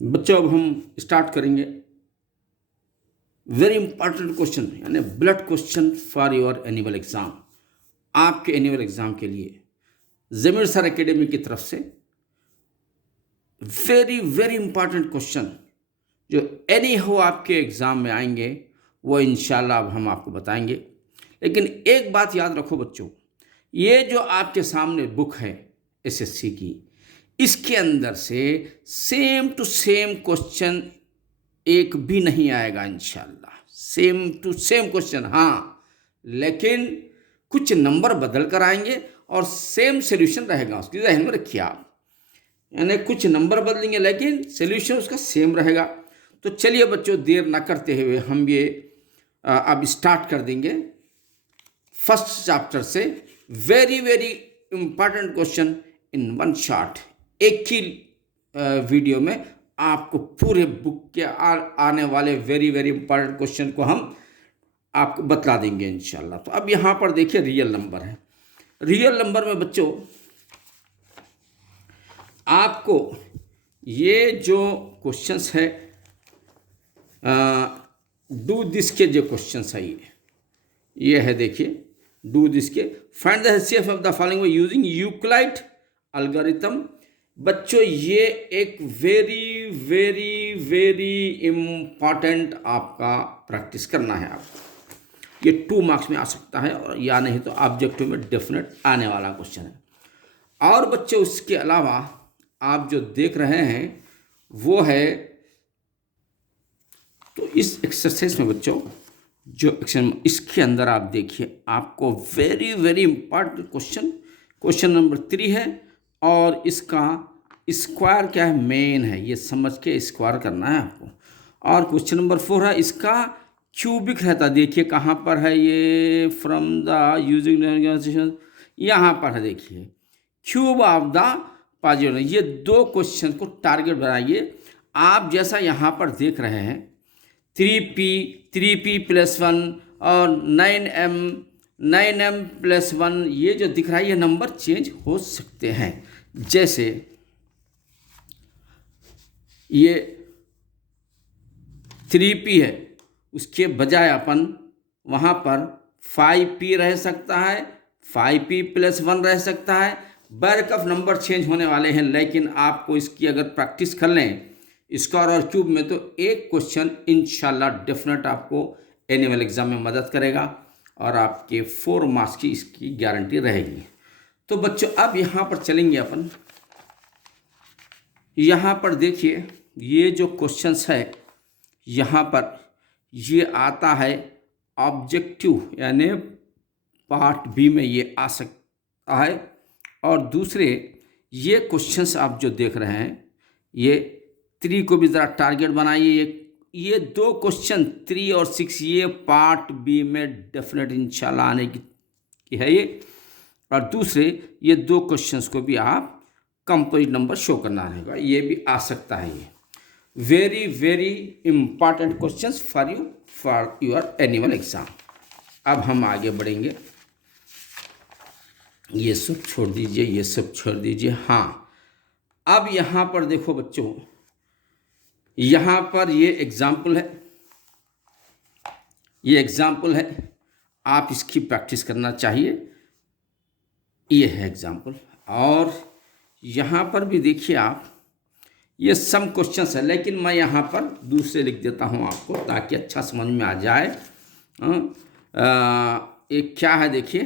बच्चों अब हम स्टार्ट करेंगे वेरी इंपॉर्टेंट क्वेश्चन यानी blood question for your annual exam. आपके एनुअल एग्जाम के लिए ज़मीर सर एकेडमी की तरफ से वेरी वेरी इंपॉर्टेंट क्वेश्चन जो एनी हो आपके एग्ज़ाम में आएंगे वो इंशाल्लाह अब हम आपको बताएंगे। लेकिन एक बात याद रखो बच्चों, ये जो आपके सामने बुक है एसएससी की, इसके अंदर से सेम टू सेम क्वेश्चन एक भी नहीं आएगा इंशाल्लाह। सेम टू सेम क्वेश्चन हाँ, लेकिन कुछ नंबर बदल कर आएंगे और सेम सोल्यूशन रहेगा, उसकी ध्यान में रखिए आप। यानी कुछ नंबर बदलेंगे लेकिन सोल्यूशन उसका सेम रहेगा। तो चलिए बच्चों, देर ना करते हुए हम ये अब स्टार्ट कर देंगे फर्स्ट चैप्टर से। Very very important question in one shot, एक ही वीडियो में आपको पूरे बुक के आने वाले वेरी वेरी इंपॉर्टेंट क्वेश्चन को हम आपको बतला देंगे इंशाल्लाह। तो अब यहाँ पर देखिए रियल नंबर है। रियल नंबर में बच्चों आपको ये जो क्वेश्चंस है डू दिस के जो क्वेश्चंस है ये है, देखिए डू दिस के find the HCF of the following using Euclid algorithm. बच्चों ये एक वेरी वेरी वेरी इम्पॉर्टेंट आपका प्रैक्टिस करना है आपको। ये 2 मार्क्स में आ सकता है और या नहीं तो ऑब्जेक्टिव में डेफिनेट आने वाला क्वेश्चन है। और बच्चों इसके अलावा आप जो देख रहे हैं वो है, तो इस एक्सरसाइज में बच्चों जो इसके अंदर आप देखिए आपको very very important question number 3 है और इसका स्क्वायर क्या है, मेन है, ये समझ के स्क्वायर करना है आपको। और क्वेश्चन नंबर 4 है, इसका क्यूबिक रहता, देखिए कहाँ पर है ये, फ्रॉम द यूजिंग यहाँ पर है, देखिए क्यूब ऑफ द पॉजिटिव। ये 2 क्वेश्चन को टारगेट बनाइए आप। जैसा यहाँ पर देख रहे हैं 3p + 1 और 9m + 1 ये जो दिख रहा है ये नंबर चेंज हो सकते हैं। जैसे ये 3p है, उसके बजाय अपन वहाँ पर 5p रह सकता है, 5p + 1 रह सकता है। बैक ऑफ नंबर चेंज होने वाले हैं, लेकिन आपको इसकी अगर प्रैक्टिस कर लें स्क्वायर और क्यूब में तो एक क्वेश्चन इंशाल्लाह डेफिनेट आपको एनुअल एग्जाम में मदद करेगा और आपके 4 मार्क्स की इसकी गारंटी रहेगी। तो बच्चों अब यहाँ पर चलेंगे अपन। यहाँ पर देखिए ये जो क्वेश्चंस है यहाँ पर ये आता है ऑब्जेक्टिव यानी पार्ट बी में ये आ सकता है। और दूसरे ये क्वेश्चंस आप जो देख रहे हैं ये 3 को भी ज़रा टारगेट बनाइए। ये 2 क्वेश्चन 3 और 6 ये पार्ट बी में डेफिनेट इंशाल्लाह आने की है ये। और दूसरे ये 2 क्वेश्चंस को भी आप कंपोजिट नंबर शो करना रहेगा, ये भी आ सकता है। ये very very important questions for your annual exam. अब हम आगे बढ़ेंगे, ये सब छोड़ दीजिए, ये सब छोड़ दीजिए। हाँ अब यहाँ पर देखो बच्चों, यहाँ पर ये एग्जाम्पल है, ये एग्जाम्पल है, आप इसकी प्रैक्टिस करना चाहिए। ये है एग्जाम्पल। और यहाँ पर भी देखिए आप, ये सम क्वेश्चंस है, लेकिन मैं यहाँ पर दूसरे लिख देता हूँ आपको ताकि अच्छा समझ में आ जाए। ये क्या है देखिए,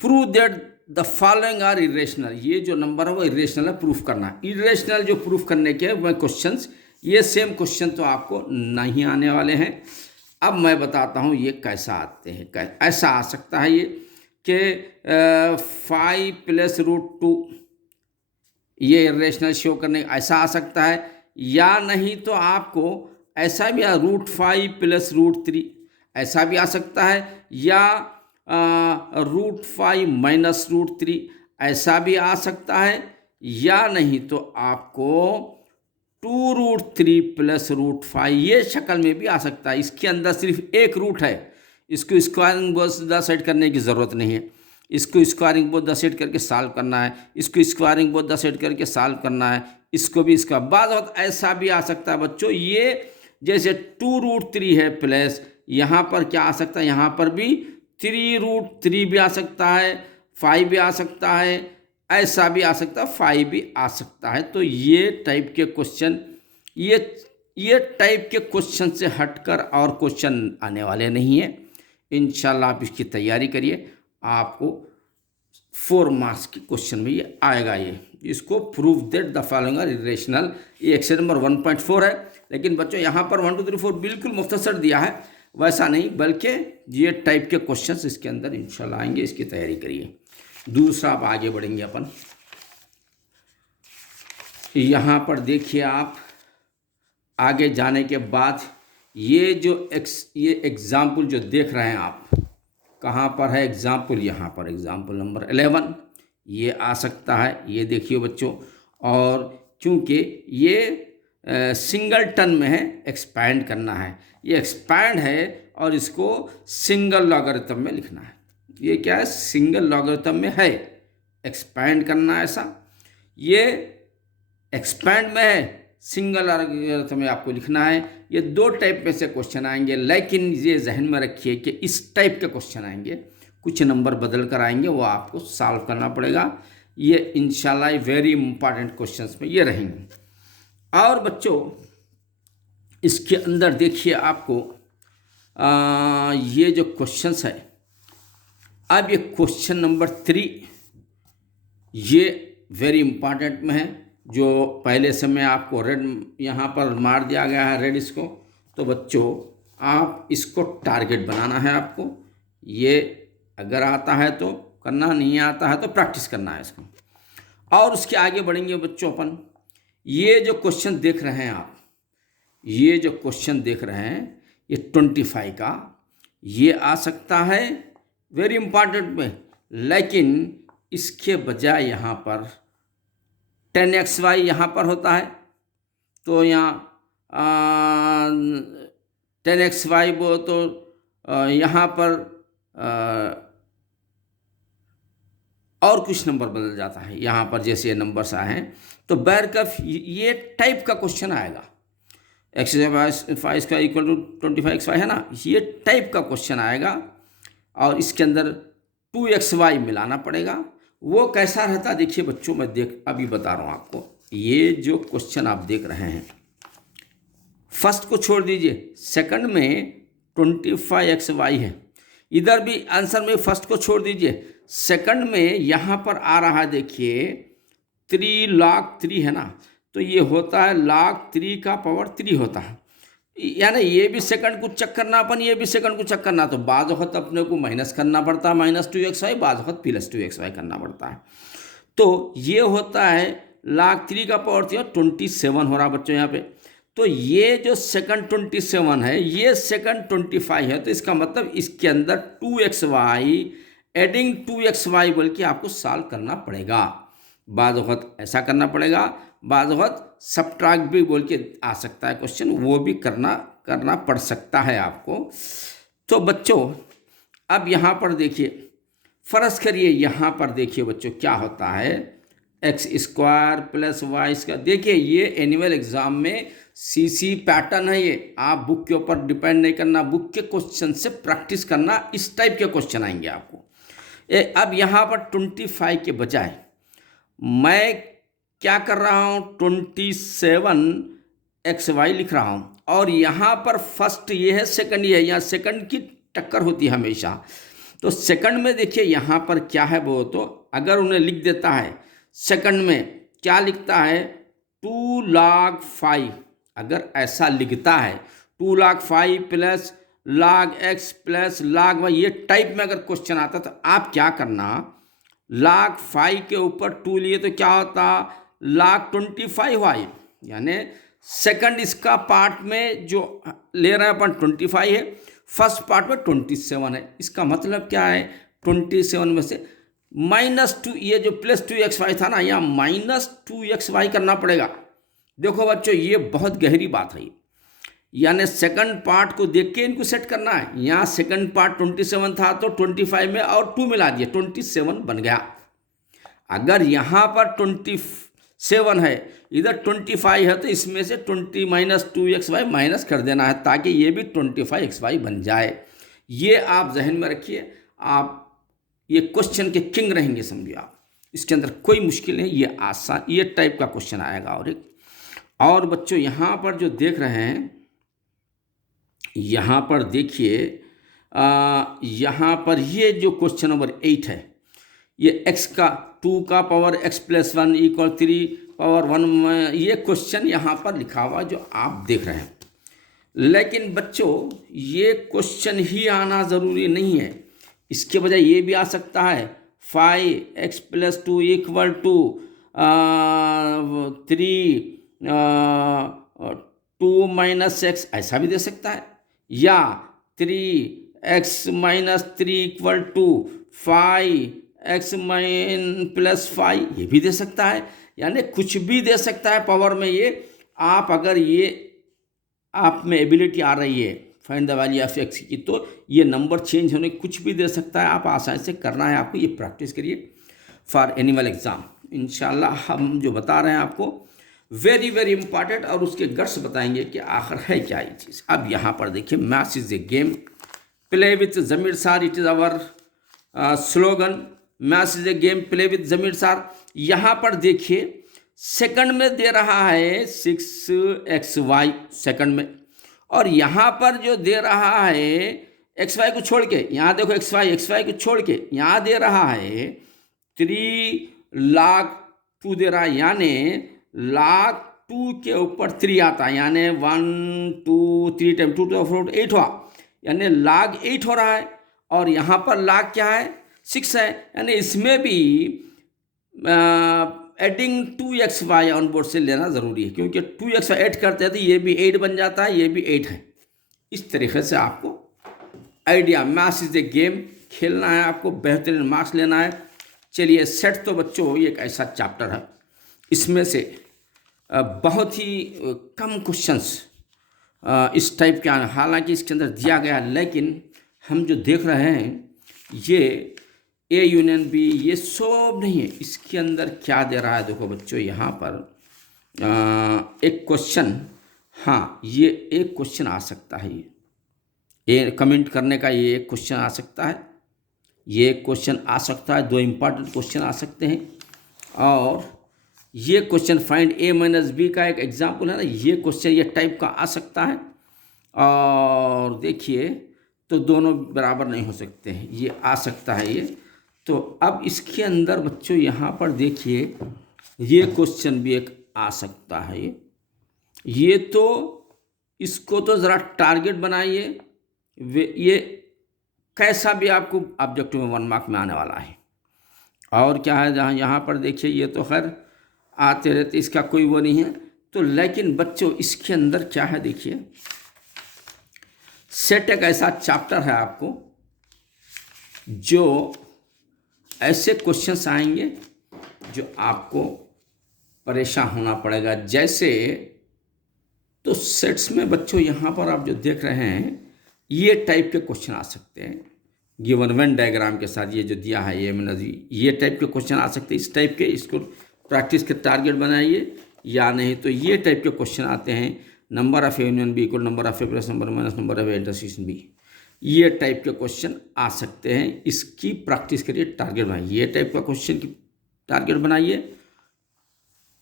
prove that the following are irrational. ये जो नंबर है वो इरेशनल है, प्रूफ करना। इरेशनल जो प्रूफ करने के वह क्वेश्चंस, ये सेम क्वेश्चन तो आपको नहीं आने वाले हैं। अब मैं बताता हूँ ये कैसा आते हैं। ऐसा आ सकता है ये कि 5 + √2 ये इरेशनल शो करने ऐसा आ सकता है, या नहीं तो आपको ऐसा भी √5 + √3 ऐसा भी आ सकता है, या √5 - √3 ऐसा भी आ सकता है, या नहीं तो आपको 2√3 + √5 ये शक्ल में भी आ सकता है। इसके अंदर सिर्फ एक रूट है, इसको स्क्वायरिंग बोर्ड साइड करने की ज़रूरत नहीं है। इसको स्क्वायरिंग बोथ द सेट करके सॉल्व करना है, इसको स्क्वायरिंग बोथ द सेट करके सॉल्व करना है, इसको भी इसका बाद वक्त ऐसा भी आ सकता है बच्चों, ये जैसे 2√3 है प्लस यहाँ पर क्या आ सकता है, यहाँ पर भी 3√3 भी आ सकता है, 5 भी आ सकता है, ऐसा भी आ सकता है, 5 भी आ सकता है। तो ये टाइप के क्वेश्चन, ये टाइप के क्वेश्चन से हटकर और क्वेश्चन आने वाले नहीं है। इंशाल्लाह आप इसकी तैयारी करिए, आपको 4 मार्क्स के क्वेश्चन में ये आएगा। ये इसको prove that the following are irrational, ये एक्सरसाइज नंबर 1.4 है। लेकिन बच्चों यहाँ पर 1 2 3 4 बिल्कुल मुख्तसर दिया है, वैसा नहीं, बल्कि ये टाइप के क्वेश्चंस इसके अंदर इंशाल्लाह आएंगे, इसकी तैयारी करिए। दूसरा आप आगे बढ़ेंगे अपन, यहाँ पर देखिए आप आगे जाने के बाद ये जो ये एग्जाम्पल जो देख रहे हैं आप, कहाँ पर है एग्जाम्पल, यहाँ पर एग्जाम्पल नंबर 11 ये आ सकता है, ये देखिए बच्चों। और क्योंकि ये सिंगल टन में है, एक्सपैंड करना है, ये एक्सपैंड है और इसको सिंगल लॉगरिथम में लिखना है। ये क्या है, सिंगल लॉगरिथम में है, एक्सपैंड करना है ऐसा, ये एक्सपैंड में है, सिंगल लॉगरिथम में आपको लिखना है। ये 2 टाइप में से क्वेश्चन आएंगे, लेकिन ये जहन में रखिए कि इस टाइप के क्वेश्चन आएंगे, कुछ नंबर बदल कर आएंगे, वो आपको सॉल्व करना पड़ेगा। ये इंशाल्लाह वेरी इंपॉर्टेंट क्वेश्चंस में ये रहेंगे। और बच्चों इसके अंदर देखिए आपको ये जो क्वेश्चंस है, अब ये क्वेश्चन नंबर 3 ये वेरी इंपॉर्टेंट में है, जो पहले से मैं आपको रेड यहाँ पर मार दिया गया है, रेड इसको। तो बच्चों आप इसको टारगेट बनाना है आपको, ये अगर आता है तो करना, नहीं आता है तो प्रैक्टिस करना है इसको। और उसके आगे बढ़ेंगे बच्चों अपन, ये जो क्वेश्चन देख रहे हैं आप, ये जो क्वेश्चन देख रहे हैं ये 25 का, ये आ सकता है वेरी इंपॉर्टेंट में, लेकिन इसके बजाय यहाँ पर 10xy यहाँ पर होता है, तो यहाँ 10xy वो तो यहाँ पर और कुछ नंबर बदल जाता है, यहाँ पर जैसे ये नंबर्स आए हैं, तो बैरकफ ये टाइप का क्वेश्चन आएगा। x5 का इक्वल टू 25xy है ना, ये टाइप का क्वेश्चन आएगा और इसके अंदर 2xy मिलाना पड़ेगा। वो कैसा रहता देखिए बच्चों, मैं अभी बता रहा हूँ आपको। ये जो क्वेश्चन आप देख रहे हैं, फर्स्ट को छोड़ दीजिए, सेकंड में 25xy है, इधर भी आंसर में फर्स्ट को छोड़ दीजिए, सेकंड में यहाँ पर आ रहा है देखिए 3 log 3 है ना, तो ये होता है log 3 का पावर 3 होता है, यानी ये भी सेकंड को चेक करना अपन, ये भी सेकंड को चेक करना, तो बाद वक्त अपने को माइनस करना पड़ता है -2xy, बाद वक्त +2xy करना पड़ता है। तो ये होता है log 3 का पावर 3 और 27 हो रहा बच्चों यहाँ पे। तो ये जो सेकंड 27 है, ये सेकंड 25 है, तो इसका मतलब इसके अंदर 2xy एडिंग 2xy बोल के आपको सॉल्व करना पड़ेगा। बाद वक्त ऐसा करना पड़ेगा, बाद वक्त सबट्रैक्ट भी बोल के आ सकता है क्वेश्चन, वो भी करना पड़ सकता है आपको। तो बच्चों अब यहाँ पर देखिए, फ़र्ज़ करिए यहाँ पर देखिए बच्चों क्या होता है, x² + y²। देखिए ये एनुअल एग्ज़ाम में CC पैटर्न है, ये आप बुक के ऊपर डिपेंड नहीं करना, बुक के क्वेश्चन से प्रैक्टिस करना, इस टाइप के क्वेश्चन आएंगे आपको। अब यहाँ पर 25 के बजाय मैं क्या कर रहा हूँ, 27xy लिख रहा हूँ, और यहाँ पर फर्स्ट ये है, सेकंड ये है, यहाँ सेकंड की टक्कर होती है हमेशा। तो सेकंड में देखिए यहाँ पर क्या है, वो तो अगर उन्हें लिख देता है सेकंड में, क्या लिखता है 2 log 5, अगर ऐसा लिखता है 2 log 5 + log x + log y, ये टाइप में अगर क्वेश्चन आता तो आप क्या करना, log 5 के ऊपर 2 लिए तो क्या होता log 25y, यानी सेकंड इसका पार्ट में जो ले रहे हैं अपन 25 है, फर्स्ट पार्ट में 27 है। इसका मतलब क्या है, 27 में से -2, ये जो +2xy था ना, यहाँ -2xy करना पड़ेगा। देखो बच्चों ये बहुत गहरी बात है, यानी सेकंड पार्ट को देख के इनको सेट करना है। यहाँ सेकंड पार्ट 27 था तो 25 में और 2 मिला दिए, 27 बन गया। अगर यहाँ पर 27 है, इधर 25 है, तो इसमें से 20 - 2xy माइनस कर देना है ताकि ये भी 25xy बन जाए। ये आप जहन में रखिए, आप ये क्वेश्चन के किंग रहेंगे, समझिए आप। इसके अंदर कोई मुश्किल नहीं, ये आसान, ये टाइप का क्वेश्चन आएगा। और बच्चों यहाँ पर जो देख रहे हैं, यहाँ पर देखिए, यहाँ पर ये जो क्वेश्चन नंबर 8 है, ये x का 2 का पावर x + 1 = 3 पावर 1 में ये क्वेश्चन यहाँ पर लिखा हुआ जो आप देख रहे हैं। लेकिन बच्चों ये क्वेश्चन ही आना ज़रूरी नहीं है, इसके बजाय ये भी आ सकता है 5x + 2 = 3 2 - x, ऐसा भी दे सकता है, या 3x - 3 = 5x + 5, ये भी दे सकता है। यानी कुछ भी दे सकता है पावर में। ये आप अगर ये आप में एबिलिटी आ रही है find the value of x की, तो ये नंबर चेंज होने कुछ भी दे सकता है। आप आसानी से करना है आपको, ये प्रैक्टिस करिए फॉर एनुअल एग्ज़ाम। इंशाल्लाह हम जो बता रहे हैं आपको वेरी वेरी इंपॉर्टेंट, और उसके गट्स बताएंगे कि आखिर है क्या ये चीज़। अब यहाँ पर देखिए, maths is a game, play with Zameer sir, it is our slogan. Maths is a game, play with Zameer sir. यहाँ पर देखिए सेकंड में दे रहा है 6xy सेकंड में, और यहाँ पर जो दे रहा है xy को छोड़ के, यहाँ देखो xy को छोड़ के यहाँ दे रहा है 3 log 2 दे रहा है, यानी log 2 के ऊपर 3 आता है, यानी 1 2 3 टाइम 2 to the 4 8 हुआ, यानी log 8 हो रहा है। और यहाँ पर log क्या है 6 है, यानी इसमें भी एडिंग 2xy ऑन बोर्ड से लेना ज़रूरी है, क्योंकि 2xy ऐड करते हैं तो ये भी 8 बन जाता है, ये भी 8 है। इस तरीके से आपको idea, maths is a game, खेलना है आपको, बेहतरीन मार्क्स लेना है। चलिए, सेट तो बच्चों ये एक ऐसा चैप्टर है, इसमें से बहुत ही कम क्वेश्चंस इस टाइप के आए, हालांकि इसके अंदर दिया गया, लेकिन हम जो देख रहे हैं ये A यूनियन B ये सब नहीं है। इसके अंदर क्या दे रहा है देखो बच्चों, यहाँ पर एक क्वेश्चन, हाँ ये एक क्वेश्चन आ सकता है, ये कमेंट करने का ये एक क्वेश्चन आ सकता है, ये क्वेश्चन आ सकता है, 2 इम्पॉर्टेंट क्वेश्चन आ सकते हैं। और ये क्वेश्चन फाइंड A - B का एक एग्जाम्पल है ना, ये क्वेश्चन ये टाइप का आ सकता है। और देखिए, तो दोनों बराबर नहीं हो सकते हैं, ये आ सकता है ये। तो अब इसके अंदर बच्चों यहाँ पर देखिए, ये क्वेश्चन भी एक आ सकता है। ये तो इसको तो ज़रा टारगेट बनाइए, ये कैसा भी आपको ऑब्जेक्टिव में 1 मार्क में आने वाला है। और क्या है, जहाँ यहाँ पर देखिए, ये तो खैर आते रहते, इसका कोई वो नहीं है। तो लेकिन बच्चों इसके अंदर क्या है देखिए, सेट एक ऐसा चैप्टर है आपको जो ऐसे क्वेश्चंस आएंगे जो आपको परेशान होना पड़ेगा। जैसे तो सेट्स में बच्चों यहाँ पर आप जो देख रहे हैं, ये टाइप के क्वेश्चन आ सकते हैं, गिवन वेन डायग्राम के साथ ये जो दिया है ये टाइप के क्वेश्चन आ सकते हैं। इस टाइप के, इसको प्रैक्टिस के टारगेट बनाइए, या नहीं तो ये टाइप के क्वेश्चन आते हैं, number of union B = number of A + number minus number of A intersection B, ये टाइप के क्वेश्चन आ सकते हैं। इसकी प्रैक्टिस करिए, टारगेट बनाइए, ये टाइप का क्वेश्चन की टारगेट बनाइए,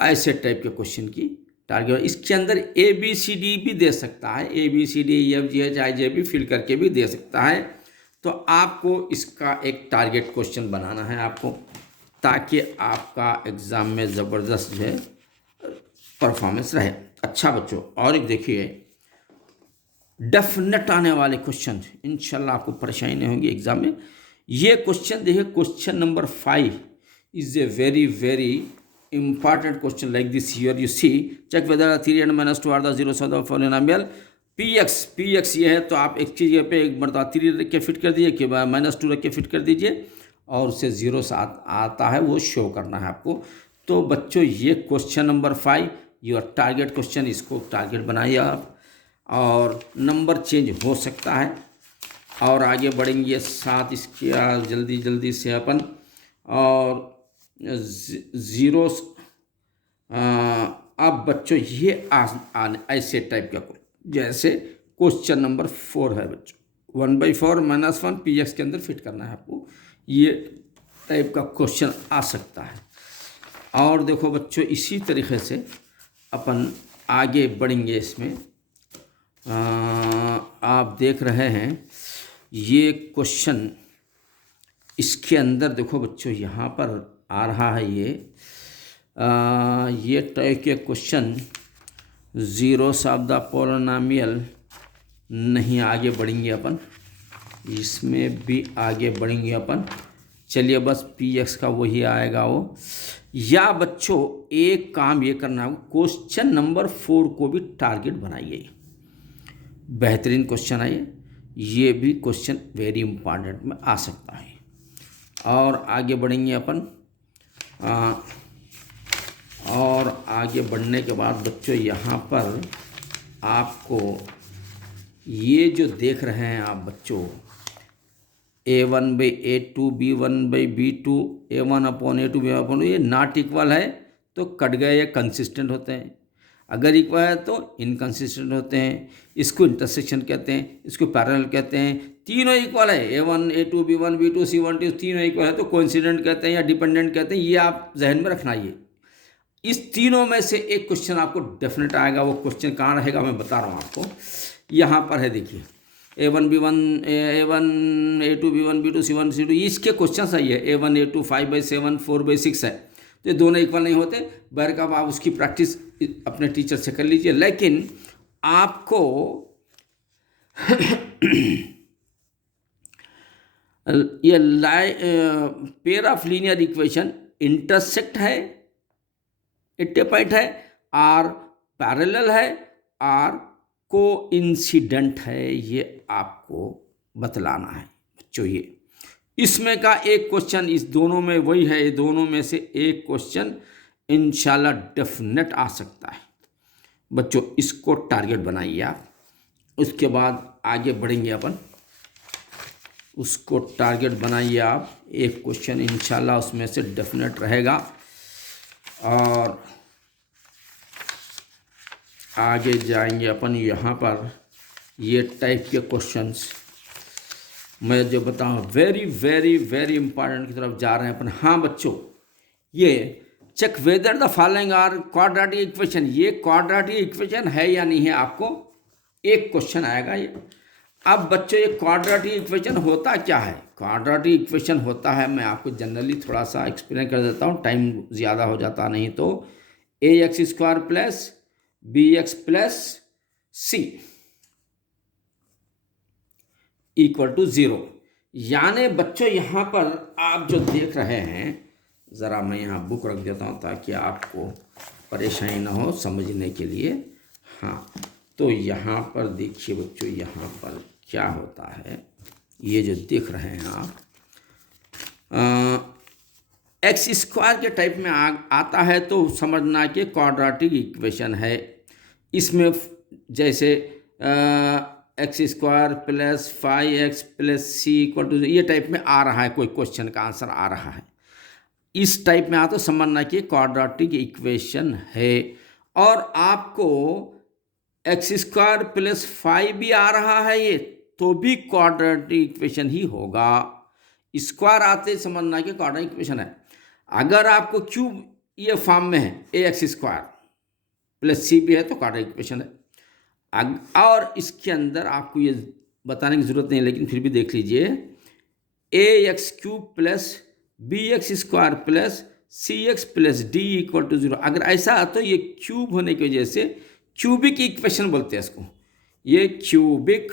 ऐसे टाइप के क्वेश्चन की टारगेट। इसके अंदर ABCD भी दे सकता है, ABCD EF GH IJB fill करके भी दे सकता है। तो आपको इसका एक टारगेट क्वेश्चन बनाना है आपको, ताकि आपका एग्ज़ाम में ज़बरदस्त जो है परफॉर्मेंस रहे। अच्छा बच्चों, और एक देखिए, डेफिनेट आने वाले क्वेश्चन, इंशाल्लाह आपको परेशानी नहीं होगी एग्जाम में। ये क्वेश्चन देखिए, question number 5 is a very very important question like this here you see, check whether 3 and -2 are the zeros of the polynomial px ये है। तो आप एक चीज़ पे एक मरतबा 3 रख के फिट कर दीजिए, कि -2 रख के फिट कर दीजिए, और उससे 0 आता है वो शो करना है आपको। तो बच्चों ये question number 5 your target question, इसको टारगेट बनाइए आप। और नंबर चेंज हो सकता है। और आगे बढ़ेंगे साथ इसके जल्दी जल्दी से अपन, और ज़ीरोस। अब बच्चों ये ऐसे टाइप का जैसे क्वेश्चन नंबर 4 है बच्चों, 1/4 - 1 px के अंदर फिट करना है आपको, ये टाइप का क्वेश्चन आ सकता है। और देखो बच्चों इसी तरीके से अपन आगे बढ़ेंगे इसमें। आप देख रहे हैं ये क्वेश्चन, इसके अंदर देखो बच्चों यहाँ पर आ रहा है ये टाइप के question, zeros of the polynomial. नहीं, आगे बढ़ेंगे अपन, इसमें भी आगे बढ़ेंगे अपन। चलिए बस px का वही आएगा वो। या बच्चों एक काम ये करना है, क्वेश्चन नंबर 4 को भी टारगेट बनाइए। बेहतरीन क्वेश्चन है ये भी क्वेश्चन वेरी इंपॉर्टेंट में आ सकता है। और आगे बढ़ेंगे अपन। और आगे बढ़ने के बाद बच्चों यहाँ पर आपको ये जो देख रहे हैं आप बच्चों, a1/a2 b1/b2 a1/a2 b1/a2, ये नॉट इक्वल है तो कट गए, ये कंसिस्टेंट होते हैं। अगर इक्वल है तो इनकंसिस्टेंट होते हैं। इसको इंटरसेक्शन कहते हैं, इसको पैरेलल कहते हैं। तीनों इक्वल है, a1 a2 b1 b2 c1 t, तीनों इक्वल है तो कोइंसिडेंट कहते हैं या डिपेंडेंट कहते हैं। ये आप जहन में रखना। ये इस तीनों में से एक क्वेश्चन आपको डेफिनेट आएगा। वो क्वेश्चन कहाँ रहेगा मैं बता रहा हूँ आपको, यहाँ पर है। देखिए a1 b1 a1 a2 b1 b2 c1 c2, इसके क्वेश्चन सही है। a1 a2 5/7 4/6 है, तो ये दोनों इक्वल नहीं होते। बहरकब आप उसकी प्रैक्टिस अपने टीचर से कर लीजिए। लेकिन आपको ये pair of linear equation intersect है, एट ए पॉइंट है, और पैरेलल है, और कोइंसिडेंट है, ये आपको बतलाना है बच्चों। ये इसमें का एक क्वेश्चन, इस दोनों में वही है, ये दोनों में से एक क्वेश्चन इंशाल्लाह डेफिनेट आ सकता है बच्चों। इसको टारगेट बनाइए आप। उसके बाद आगे बढ़ेंगे अपन, उसको टारगेट बनाइए आप। एक क्वेश्चन इंशाल्लाह उसमें से डेफिनेट रहेगा। और आगे जाएंगे अपन। यहाँ पर ये टाइप के क्वेश्चंस मैं जो बताऊँ वेरी वेरी वेरी इंपॉर्टेंट की तरफ जा रहे हैं अपन। हाँ बच्चों, ये check whether the following are quadratic equation, ये क्वाड्रेटिक इक्वेशन है या नहीं है, आपको एक क्वेश्चन आएगा ये। अब बच्चों ये क्वाड्रेटिक इक्वेशन होता क्या है? क्वाड्रेटिक इक्वेशन होता है, मैं आपको जनरली थोड़ा सा एक्सप्लेन कर देता हूँ, टाइम ज़्यादा हो जाता नहीं तो। ax² plus bx plus c equal to 0। यानी बच्चों यहाँ पर आप जो देख रहे हैं, ज़रा मैं यहाँ बुक रख देता हूँ ताकि आपको परेशानी ना हो समझने के लिए। हाँ, तो यहाँ पर देखिए बच्चों, यहाँ पर क्या होता है, ये जो देख रहे हैं आप, x² के टाइप में आता है तो समझना कि क्वाड्रेटिक इक्वेशन है। इसमें जैसे x² plus 5x plus c equal to, ये टाइप में आ रहा है, कोई क्वेश्चन का आंसर आ रहा है इस टाइप में, तो समझना कि क्वाड्रेटिक इक्वेशन है। और आपको x² प्लस 5 भी आ रहा है ये, तो भी क्वाड्रेटिक इक्वेशन ही होगा। स्क्वायर आते समझना कि क्वाड्रेटिक इक्वेशन है। अगर आपको क्यूब ये फॉर्म में है ax² प्लस c भी है तो क्वाड्रेटिक इक्वेशन है। और इसके अंदर आपको ये बताने की ज़रूरत नहीं, लेकिन फिर भी देख लीजिए, ax³ plus bx² plus cx plus d equal to 0। अगर ऐसा तो ये क्यूब होने की वजह से क्यूबिक इक्वेशन बोलते हैं इसको, ये क्यूबिक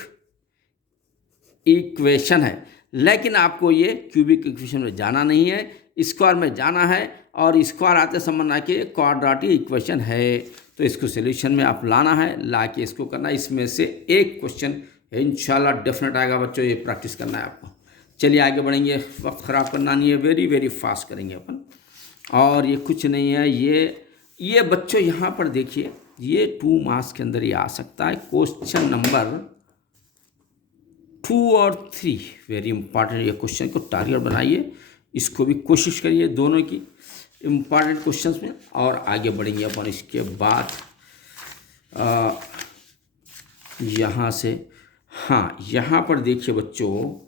इक्वेशन है। लेकिन आपको ये क्यूबिक इक्वेशन में जाना नहीं है, स्क्वायर में जाना है। और स्क्वायर आते समझना कि क्वाड्रेटिक इक्वेशन है, तो इसको सॉल्यूशन में आप लाना है, ला के इसको करना है। इसमें से एक क्वेश्चन इंशाल्लाह डेफिनेट आएगा बच्चों, ये प्रैक्टिस करना है आपको। चलिए आगे बढ़ेंगे, वक्त ख़राब करना नहीं है, वेरी वेरी फास्ट करेंगे अपन। और ये कुछ नहीं है, ये बच्चों यहाँ पर देखिए, ये 2 मार्क्स के अंदर ये आ सकता है। क्वेश्चन नंबर 2 और 3 वेरी इंपॉर्टेंट, ये क्वेश्चन को टारगेट बनाइए, इसको भी कोशिश करिए दोनों की इम्पॉर्टेंट क्वेश्चंस में, और आगे बढ़ेंगे अपन। इसके बाद यहाँ से, हाँ यहाँ पर देखिए बच्चों,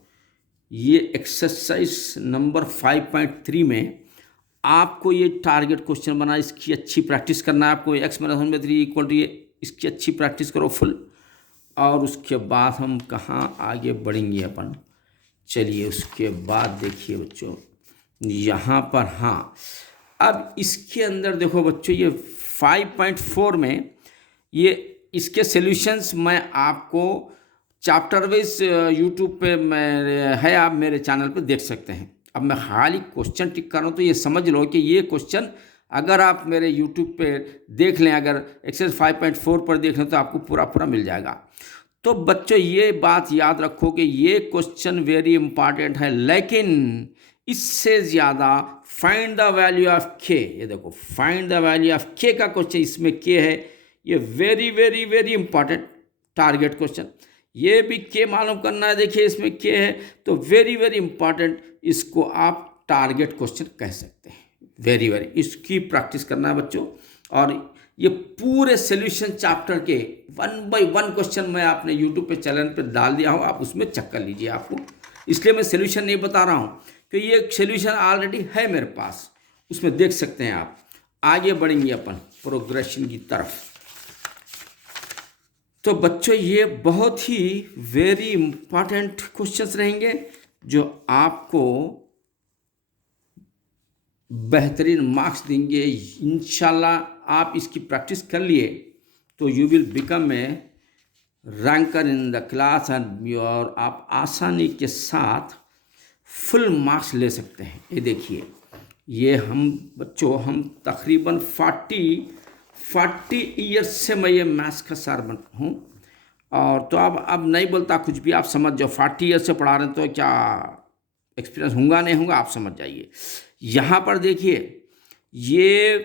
ये एक्सरसाइज नंबर 5.3 में आपको ये टारगेट क्वेश्चन बना, इसकी अच्छी प्रैक्टिस करना है आपको। x माइनस 1/3 इक्वल टू ये, इसकी अच्छी प्रैक्टिस करो फुल। और उसके बाद हम कहाँ आगे बढ़ेंगे अपन, चलिए उसके बाद देखिए बच्चों यहाँ पर, हाँ अब इसके अंदर देखो बच्चों, ये 5.4 में ये इसके सॉल्यूशंस मैं आपको चैप्टर वाइज यूट्यूब पे है, आप मेरे चैनल पे देख सकते हैं। अब मैं खाली क्वेश्चन टिक कर रहा हूँ, तो ये समझ लो कि ये क्वेश्चन अगर आप मेरे यूट्यूब पे देख लें, अगर एक्सरसाइज 5.4 पर देख लें तो आपको पूरा पूरा मिल जाएगा। तो बच्चों ये बात याद रखो कि ये क्वेश्चन वेरी इंपॉर्टेंट है, लेकिन इससे ज़्यादा फाइंड द वैल्यू ऑफ के, ये देखो फाइंड द वैल्यू ऑफ के का क्वेश्चन इसमें के है, ये very very very important target question. ये भी के मालूम करना है, देखिए इसमें के है, तो वेरी वेरी इंपॉर्टेंट, इसको आप टारगेट क्वेश्चन कह सकते हैं। वेरी वेरी, इसकी प्रैक्टिस करना है बच्चों। और ये पूरे सॉल्यूशन चैप्टर के 1 by 1 क्वेश्चन मैं आपने यूट्यूब पे चैनल पे डाल दिया हूँ, आप उसमें चेक कर लीजिए आपको। इसलिए मैं सॉल्यूशन नहीं बता रहा हूँ कि ये सॉल्यूशन ऑलरेडी है मेरे पास, उसमें देख सकते हैं आप। आगे बढ़ेंगे अपन प्रोग्रेशन की तरफ। तो बच्चों ये बहुत ही वेरी इंपॉर्टेंट क्वेश्चंस रहेंगे जो आपको बेहतरीन मार्क्स देंगे इंशाल्लाह। आप इसकी प्रैक्टिस कर लिए तो you will become a ranker in the class, और आप आसानी के साथ फुल मार्क्स ले सकते हैं। ये देखिए, ये हम बच्चों, हम तकरीबन 40 ईयर्स से मैं ये मैथ्स का सर हूँ, और तो अब नहीं बोलता कुछ भी, आप समझ जाओ 40 ईयर्स से पढ़ा रहे हैं तो क्या एक्सपीरियंस होगा नहीं होगा, आप समझ जाइए। यहाँ पर देखिए, ये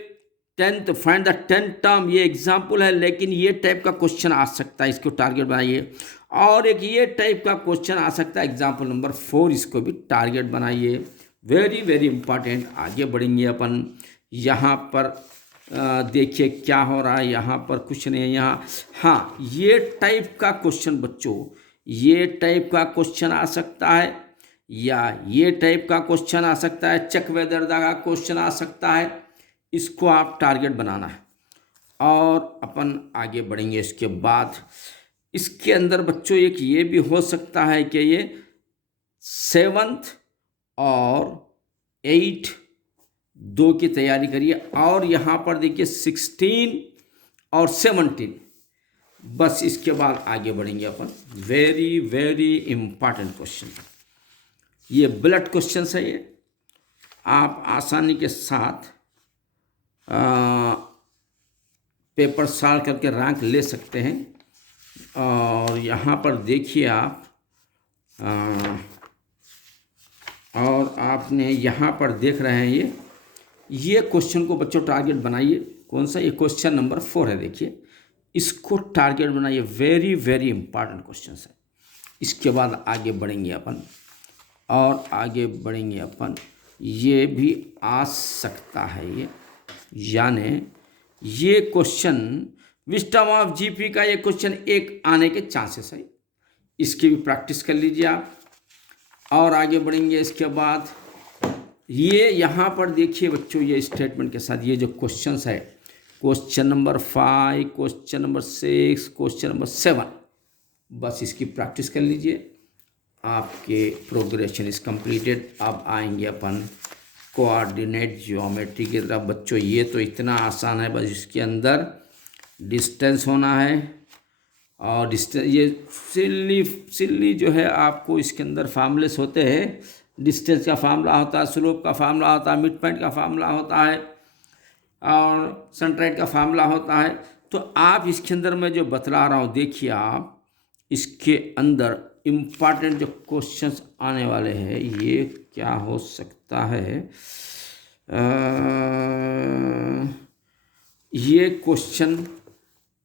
10th find the 10th term, ये एग्जाम्पल है, लेकिन ये टाइप का क्वेश्चन आ सकता है, इसको टारगेट बनाइए। और एक ये टाइप का क्वेश्चन आ सकता है एग्जाम्पल नंबर 4, इसको भी टारगेट बनाइए। Very very important. आगे बढ़ेंगे अपन। यहाँ पर देखिए क्या हो रहा है, यहाँ पर कुछ नहीं है यहाँ। हाँ, ये टाइप का क्वेश्चन बच्चों, ये टाइप का क्वेश्चन आ सकता है, या ये टाइप का क्वेश्चन आ सकता है, चक वेदर का क्वेश्चन आ सकता है। इसको आप टारगेट बनाना है, और अपन आगे बढ़ेंगे। इसके बाद इसके अंदर बच्चों एक ये भी हो सकता है कि ये 7th और 8 दो की तैयारी करिए, और यहाँ पर देखिए 16 और 17, बस इसके बाद आगे बढ़ेंगे अपन। वेरी वेरी इंपॉर्टेंट क्वेश्चन, ये ब्लड क्वेश्चन है, ये आप आसानी के साथ पेपर सॉल्व करके रैंक ले सकते हैं। और यहाँ पर देखिए आप, और आपने यहाँ पर देख रहे हैं ये क्वेश्चन को बच्चों टारगेट बनाइए। कौन सा? ये क्वेश्चन नंबर 4 है, देखिए इसको टारगेट बनाइए। वेरी वेरी इंपॉर्टेंट क्वेश्चन है। इसके बाद आगे बढ़ेंगे अपन, और आगे बढ़ेंगे अपन, ये भी आ सकता है ये, यानी ये क्वेश्चन विस्डम ऑफ जीपी का ये क्वेश्चन एक आने के चांसेस है, इसकी भी प्रैक्टिस कर लीजिए आप। और आगे बढ़ेंगे। इसके बाद ये यहाँ पर देखिए बच्चों, ये स्टेटमेंट के साथ ये जो क्वेश्चंस है, question number 5, question number 6, question number 7, बस इसकी प्रैक्टिस कर लीजिए, आपके प्रोग्रेशन इज कंप्लीटेड। अब आएंगे अपन कोऑर्डिनेट ज्योमेट्री की तरफ। बच्चों ये तो इतना आसान है, बस इसके अंदर डिस्टेंस होना है, और डिस्टेंस ये सिल्ली जो है आपको इसके अंदर फार्मूलेस होते हैं। डिस्टेंस का फार्मूला होता है, स्लोप का फार्मूला होता है, मिड पॉइंट का फार्मूला होता है, और सेंट्राइड का फार्मूला होता है। तो आप इसके अंदर मैं जो बतला रहा हूँ, देखिए आप इसके अंदर इम्पॉर्टेंट जो क्वेश्चंस आने वाले हैं, ये क्या हो सकता है, ये क्वेश्चन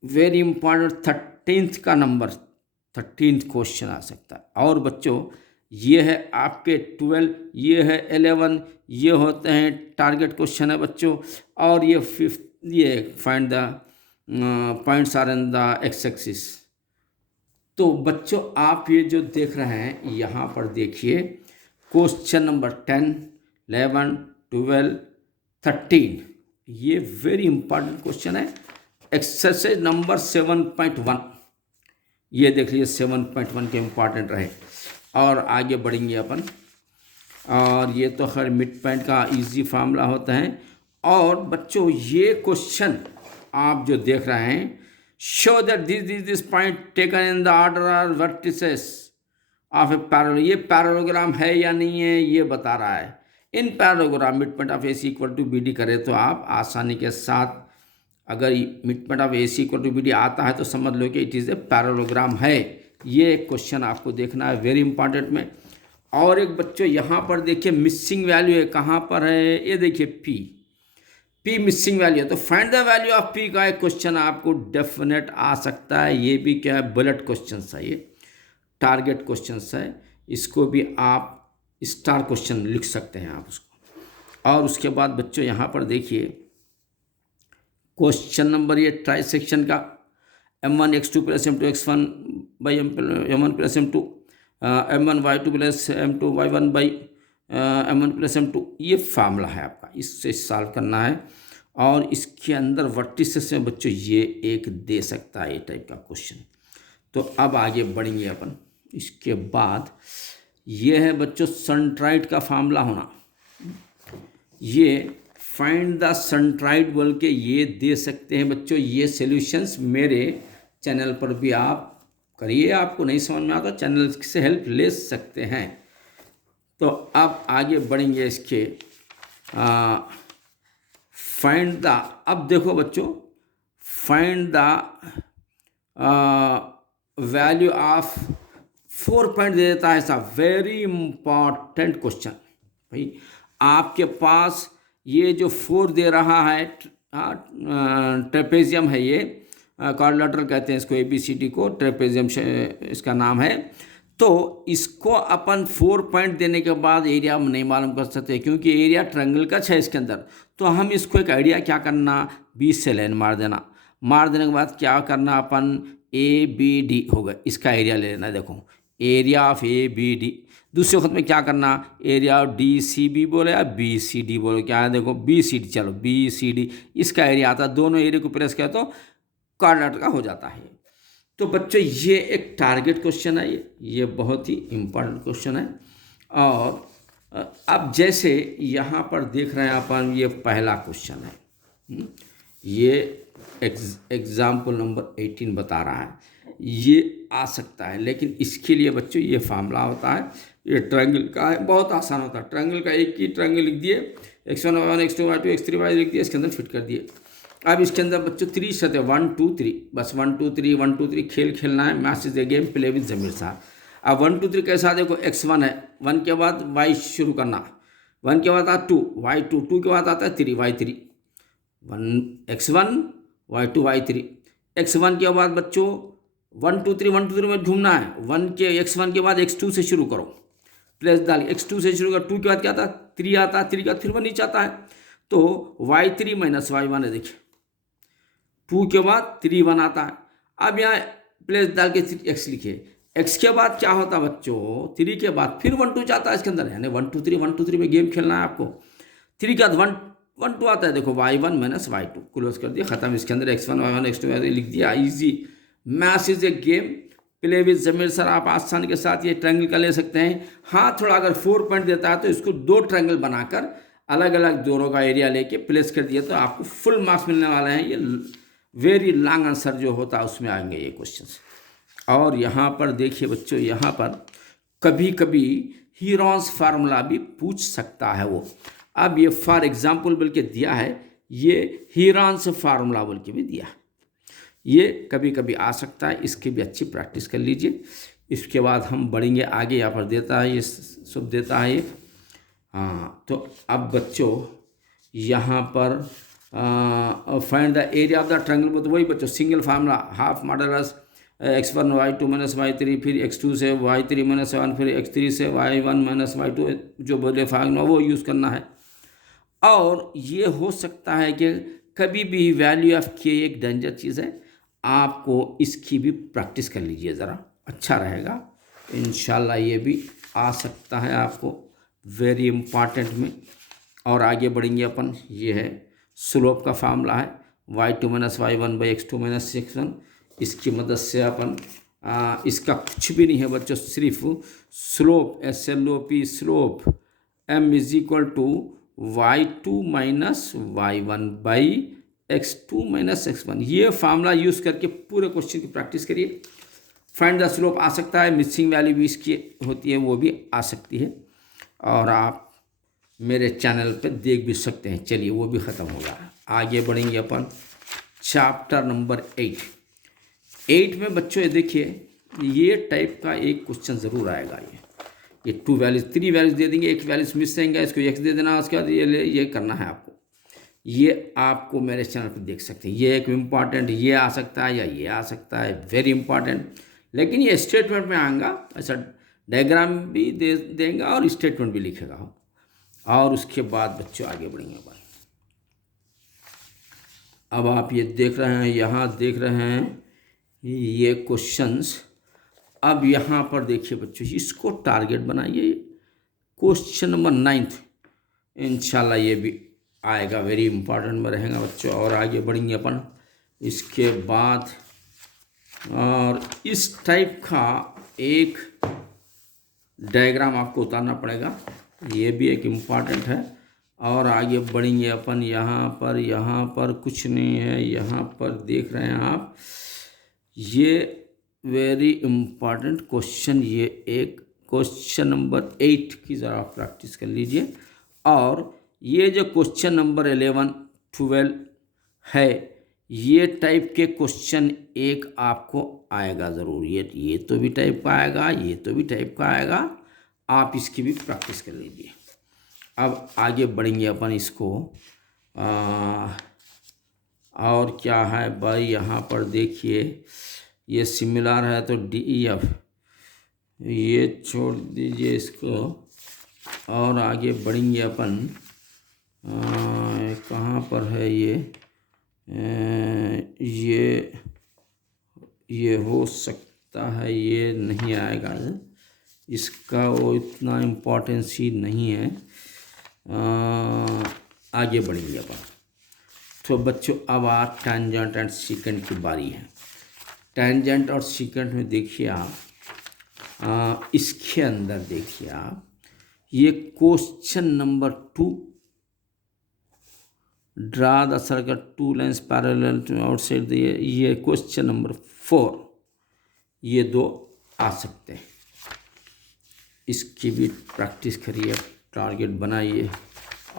वेरी इंपॉर्टेंट 13th का नंबर 13th क्वेश्चन आ सकता है। और बच्चों ये है आपके 12, ये है 11, ये होते हैं टारगेट क्वेश्चन है बच्चों। और ये 5th, ये find the points are in the x axis. तो बच्चों आप ये जो देख रहे हैं यहाँ पर देखिए क्वेश्चन नंबर 10, 11, 12, 13, ये वेरी इंपॉर्टेंट क्वेश्चन है। एक्सरसाइज नंबर 7.1, ये देख लीजिए 7.1 के इम्पॉर्टेंट रहे। और आगे बढ़ेंगे अपन। और ये तो खैर मिड पॉइंट का इजी फार्मूला होता है। और बच्चों ये क्वेश्चन आप जो देख रहे हैं, show that this point taken in the order are vertices of a parallel, ये पैरेललोग्राम है या नहीं है ये बता रहा है। In parallelogram mid point of AC equal to BD करें तो आप आसानी के साथ, अगर mid point of AC equal to BD आता है तो समझ लो कि इट इज़ ए पैरेललोग्राम है। ये क्वेश्चन आपको देखना है वेरी इंपॉर्टेंट में। और एक बच्चों यहाँ पर देखिए मिसिंग वैल्यू है, कहाँ पर है ये देखिए P मिसिंग वैल्यू है। तो find the value of P का एक क्वेश्चन आपको डेफिनेट आ सकता है। ये भी क्या है, बुलेट क्वेश्चन है, ये टारगेट क्वेश्चन है। इसको भी आप स्टार क्वेश्चन लिख सकते हैं आप उसको। और उसके बाद बच्चों यहाँ पर देखिए क्वेश्चन नंबर ये ट्राई सेक्शन का M1 x2 plus M2 x1 by M1 plus M2 M1 y2 plus M2 y1 by M1 plus M2, ये फार्मूला है आपका, इससे सॉल्व करना है। और इसके अंदर वर्टिसेस में बच्चों ये एक दे सकता है ये टाइप का क्वेश्चन। तो अब आगे बढ़ेंगे अपन। इसके बाद ये है बच्चों सेंट्राइड का फार्मूला होना। ये फाइंड द सेंट्राइड बोल के ये दे सकते हैं बच्चों। ये सॉल्यूशंस मेरे चैनल पर भी आप करिए, आपको नहीं समझ में आता चैनल से हेल्प ले सकते हैं। तो अब आगे बढ़ेंगे इसके फाइंड द, अब देखो बच्चों find the value of 4 point दे देता है ऐसा, वेरी इंपॉर्टेंट क्वेश्चन भाई। आपके पास ये जो 4 दे रहा है, ट्रेपेजियम है ये, क्वाड्रिलेटरल कहते हैं इसको, ABCD को ट्रेपेजियम इसका नाम है। तो इसको अपन 4 पॉइंट देने के बाद एरिया नहीं मालूम कर सकते क्योंकि एरिया ट्रायंगल का है इसके अंदर। तो हम इसको एक आइडिया क्या करना, 20 से लाइन मार देना। मार देने के बाद क्या करना अपन, ABD होगा, इसका एरिया ले लेना। देखो एरिया ऑफ ABD। दूसरे वक्त में क्या करना, एरिया ऑफ DCB बोले या BCD बोले, क्या है देखो BCD, चलो BCD इसका एरिया आता है। दोनों एरिया को प्रेस किया तो क्वाड्रेटर का हो जाता है। तो बच्चों ये एक टारगेट क्वेश्चन है, ये बहुत ही इम्पोर्टेंट क्वेश्चन है। और अब जैसे यहाँ पर देख रहे हैं अपन, ये पहला क्वेश्चन है, ये एग्जाम्पल नंबर 18 बता रहा है, ये आ सकता है। लेकिन इसके लिए बच्चों ये फार्मूला होता है, ये ट्रायंगल का है, बहुत आसान होता है। ट्रायंगल का एक ही ट्रायंगल लिख दिए, x1 y1 x2 y2 x3 y लिख दिए, इसके अंदर फिट कर दिए। अब इसके अंदर बच्चों 3 शर्त है, 1 2 3, बस 1 2 3 1 2 3 खेल खेलना है। Maths is a game, play with Zameer साहब। अब 1 2 3 कैसा, देखो x1 है, 1 के बाद y शुरू करना, 1 के बाद आता 2 y2, 2 के बाद आता है 3 y3, x1 y2 y3। x1 के बाद बच्चों 1 2 3 में ढूंढना है। x1 के बाद x2 से शुरू करो, प्लस डाल x2 से शुरू कर, 2 के बाद क्या आता, 3 आता है, 3 के बाद फिर 1 नीचे आता है। तो y3 माइनस y1 है, देखिए 2 के बाद 3 1 आता है। अब यहाँ प्लस डाल के x लिखिए। x के बाद क्या होता है बच्चों, 3 के बाद फिर 1 2 जाता है इसके अंदर, यानी 1 2 3 में गेम खेलना है आपको। 3 के बाद 1 2 आता है, देखो y1 माइनस y2, क्लोज कर दिया, खत्म। इसके अंदर x1 y1 x2 लिख दिया, easy. Math is a game, play with Zameer sir. आप आसानी के साथ ये ट्रायंगल का ले सकते हैं। हाँ, थोड़ा अगर 4 पॉइंट देता है तो इसको 2 ट्रायंगल बनाकर अलग अलग दोनों का एरिया लेके प्लेस कर दिया तो आपको फुल मार्क्स मिलने वाले हैं। ये वेरी लॉन्ग आंसर जो होता है उसमें आएंगे ये क्वेश्चंस। और यहाँ पर देखिए बच्चों, यहाँ पर कभी कभी हीरोन्स फार्मूला भी पूछ सकता है वो। अब ये फॉर एग्जाम्पल बोल के दिया है, ये हीरोन्स फार्मूला बोल के भी दिया है, ये कभी कभी आ सकता है। इसकी भी अच्छी प्रैक्टिस कर लीजिए। इसके बाद हम बढ़ेंगे आगे। यहाँ पर देता है ये सब देता है ये। हाँ, तो अब बच्चों यहाँ पर find the area of the triangle, तो वही बच्चों single formula, half modulus x1 y2 minus y3, फिर x2 से y3 माइनस 1, फिर x3 से y1 माइनस y2, जो बोले फार्मूला वो यूज़ करना है। और ये हो सकता है कि कभी भी वैल्यू ऑफ के एक डेंजर चीज़ है, आपको इसकी भी प्रैक्टिस कर लीजिए ज़रा, अच्छा रहेगा। इंशाल्लाह ये भी आ सकता है आपको वेरी इम्पॉर्टेंट में। और आगे बढ़ेंगे अपन, ये है स्लोप का फार्मूला है y2 minus y1 by x2 minus x1। इसकी मदद से अपन इसका कुछ भी नहीं है बच्चों, सिर्फ slope SLOP slope m is equal to y2 minus y1 by x2 minus x1। ये फार्मूला यूज़ करके पूरे क्वेश्चन की प्रैक्टिस करिए। फाइंड द स्लोप आ सकता है, मिसिंग वैल्यू भी इसकी होती है, वो भी आ सकती है, और आप मेरे चैनल पे देख भी सकते हैं। चलिए वो भी ख़त्म हो गया। आगे बढ़ेंगे अपन चैप्टर नंबर 8 में बच्चों ये देखिए, ये टाइप का एक क्वेश्चन ज़रूर आएगा। ये 2 वैल्यूज 3 वैल्यूज दे देंगे, एक वैल्यूज मिस रहेंगे, इसको x दे देना, उसके बाद ये करना है आपको। ये आपको मेरे चैनल पर देख सकते हैं। ये एक इम्पॉर्टेंट ये आ सकता है या ये आ सकता है, वेरी इंपॉर्टेंट। लेकिन ये स्टेटमेंट में आएगा, ऐसा डायग्राम भी दे देंगे और स्टेटमेंट भी लिखेगा। और उसके बाद बच्चों आगे बढ़ेंगे अपन। अब आप ये देख रहे हैं, यहाँ देख रहे हैं ये क्वेश्चंस। अब यहाँ पर देखिए बच्चों, इसको टारगेट बनाइए। क्वेश्चन नंबर 9 इंशाल्लाह ये भी आएगा, वेरी इंपॉर्टेंट में रहेगा बच्चों। और आगे बढ़ेंगे अपन इसके बाद। और इस टाइप का एक डायग्राम आपको उतारना पड़ेगा, ये भी एक इम्पॉर्टेंट है। और आगे बढ़ेंगे अपन। यहाँ पर कुछ नहीं है, यहाँ पर देख रहे हैं आप, ये वेरी इम्पॉर्टेंट क्वेश्चन, ये एक क्वेश्चन नंबर 8 की ज़रा प्रैक्टिस कर लीजिए। और ये जो क्वेश्चन नंबर 11, 12 है, ये टाइप के क्वेश्चन एक आपको आएगा ज़रूर। ये तो भी टाइप का आएगा, ये तो भी टाइप का आएगा, आप इसकी भी प्रैक्टिस कर लीजिए। अब आगे बढ़ेंगे अपन इसको। और क्या है भाई, यहाँ पर देखिए, ये सिमिलर है तो DEF ये छोड़ दीजिए इसको। और आगे बढ़ेंगे अपन। कहाँ पर है ये हो सकता है ये नहीं आएगा, इसका वो इतना इम्पोर्टेंस ही नहीं है। आगे बढ़ेंगे अपन। तो बच्चों अब आप टेंजेंट एंड सीकेंट की बारी है। टेंजेंट और सीकेंट में देखिए आप, इसके अंदर देखिए आप, ये question number 2, draw the circle 2 lines parallel to outside the, ये क्वेश्चन नंबर 4, ये 2 आ सकते हैं। इसकी भी प्रैक्टिस करिए, टारगेट बनाइए।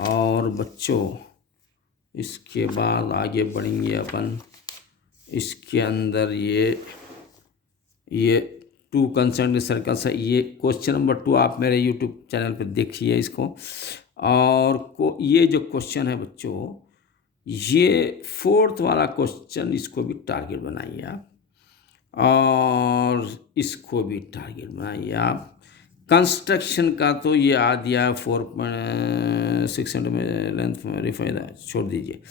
और बच्चों इसके बाद आगे बढ़ेंगे अपन। इसके अंदर ये 2 कंसर्न सर्कल्स है, ये क्वेश्चन नंबर 2 आप मेरे यूट्यूब चैनल पर देखिए इसको। और ये जो क्वेश्चन है बच्चों, ये 4th वाला क्वेश्चन, इसको भी टारगेट बनाइए आप, और इसको भी टारगेट बनाइए आप। कंस्ट्रक्शन का तो ये आ दिया 4.6 सेंटीमीटर लेंथ में वेरीफाई, छोड़ दीजिए।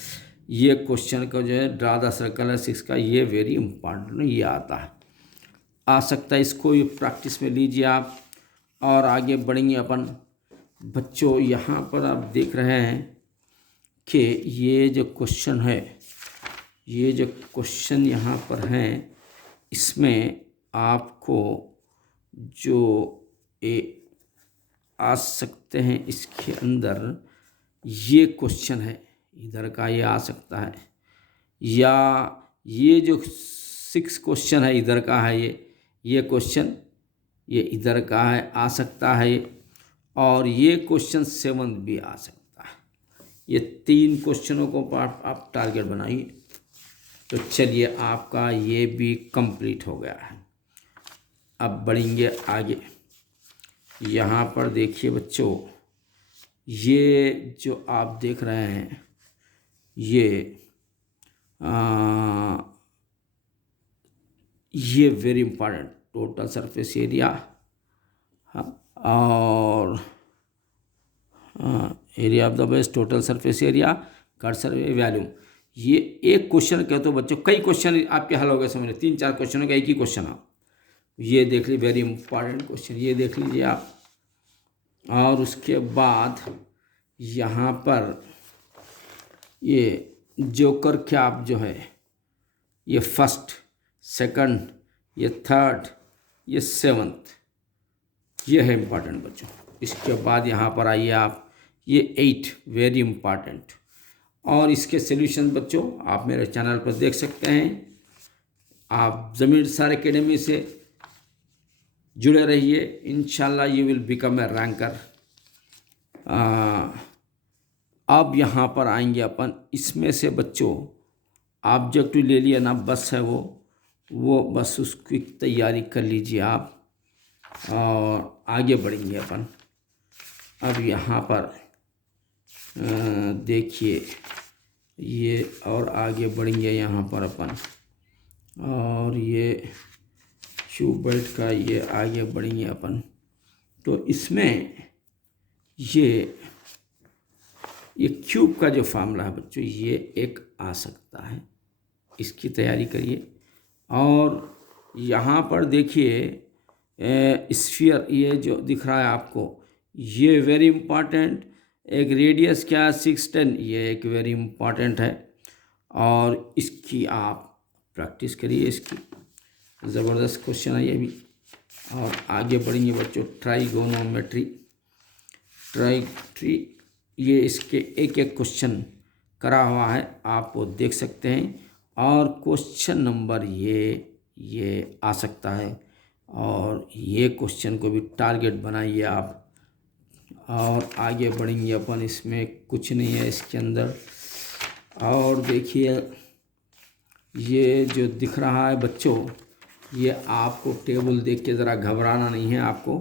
ये क्वेश्चन का जो है ड्रा द सर्कल है 6 का, ये वेरी इंपॉर्टेंट, ये आता है, आ सकता है, इसको ये प्रैक्टिस में लीजिए आप। और आगे बढ़ेंगे अपन। बच्चों यहाँ पर आप देख रहे हैं कि ये जो क्वेश्चन है, ये जो क्वेश्चन यहाँ पर हैं, इसमें आपको जो आ सकते हैं, इसके अंदर ये क्वेश्चन है, इधर का ये आ सकता है, या ये जो 6 क्वेश्चन है इधर का है, ये क्वेश्चन ये इधर का है, आ सकता है। और ये क्वेश्चन 7 भी आ सकता है। ये 3 क्वेश्चनों को आप टारगेट बनाइए। तो चलिए आपका ये भी कंप्लीट हो गया है। अब बढ़ेंगे आगे। यहाँ पर देखिए बच्चों, ये जो आप देख रहे हैं, ये very important, total surface area और area of the base, total surface area, cursor volume. ये एक क्वेश्चन कह तो बच्चों कई क्वेश्चन आपके हल हो गए, समझ लो 3-4 क्वेश्चनों का एक ही क्वेश्चन आप ये देख लीजिए, वेरी इंपॉर्टेंट क्वेश्चन ये देख लीजिए आप। और उसके बाद यहाँ पर ये जोकर कैप जो है, ये फर्स्ट, सेकंड, ये थर्ड, ये सेवंथ, ये है इम्पॉर्टेंट बच्चों। इसके बाद यहाँ पर आइए आप, ये 8 वेरी इम्पॉर्टेंट। और इसके सॉल्यूशन बच्चों आप मेरे चैनल पर देख सकते हैं। आप ज़मीर सर एकेडमी से जुड़े रहिए, इंशाल्लाह you will become a ranker. अब यहाँ पर आएंगे अपन, इसमें से बच्चों ऑब्जेक्टिव ले लिया ना, बस है वो बस उसकी तैयारी कर लीजिए आप और आगे बढ़ेंगे अपन। अब यहाँ पर देखिए ये, और आगे बढ़ेंगे यहाँ पर अपन, और ये शू बेल्ट का ये आगे बढ़ेंगे अपन। तो इसमें ये क्यूब का जो फार्मूला है बच्चों, ये एक आ सकता है, इसकी तैयारी करिए। और यहाँ पर देखिए स्फीयर, ये जो दिख रहा है आपको, ये वेरी इम्पॉर्टेंट। एक रेडियस क्या 610, ये एक वेरी इम्पॉर्टेंट है। और इसकी आप प्रैक्टिस करिए, इसकी ज़बरदस्त क्वेश्चन है ये भी। और आगे बढ़ेंगे बच्चों, ट्राइगोनोमेट्री, ये इसके एक एक क्वेश्चन करा हुआ है, आप वो देख सकते हैं। और क्वेश्चन नंबर ये आ सकता है, और ये क्वेश्चन को भी टारगेट बनाइए आप। और आगे बढ़ेंगे अपन, इसमें कुछ नहीं है इसके अंदर। और देखिए ये जो दिख रहा है बच्चों, ये आपको टेबल देख के ज़रा घबराना नहीं है, आपको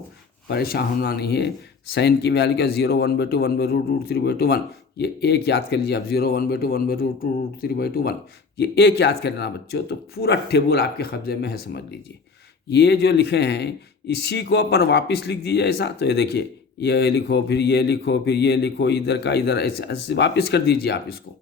परेशान होना नहीं है। साइन की वैल्यू क्या 0 1/2 1/√√3/1, ये एक याद कर लीजिए आप, 0 1/2 1/√√3/1, ये एक याद करना बच्चों। तो पूरा टेबल आपके कब्जे में है, समझ लीजिए। ये जो लिखे हैं इसी को अपन वापस लिख दीजिए ऐसा। तो ये देखिए, ये लिखो, फिर ये लिखो, फिर ये लिखो, इधर का इधर, ऐसे वापस कर दीजिए आप इसको।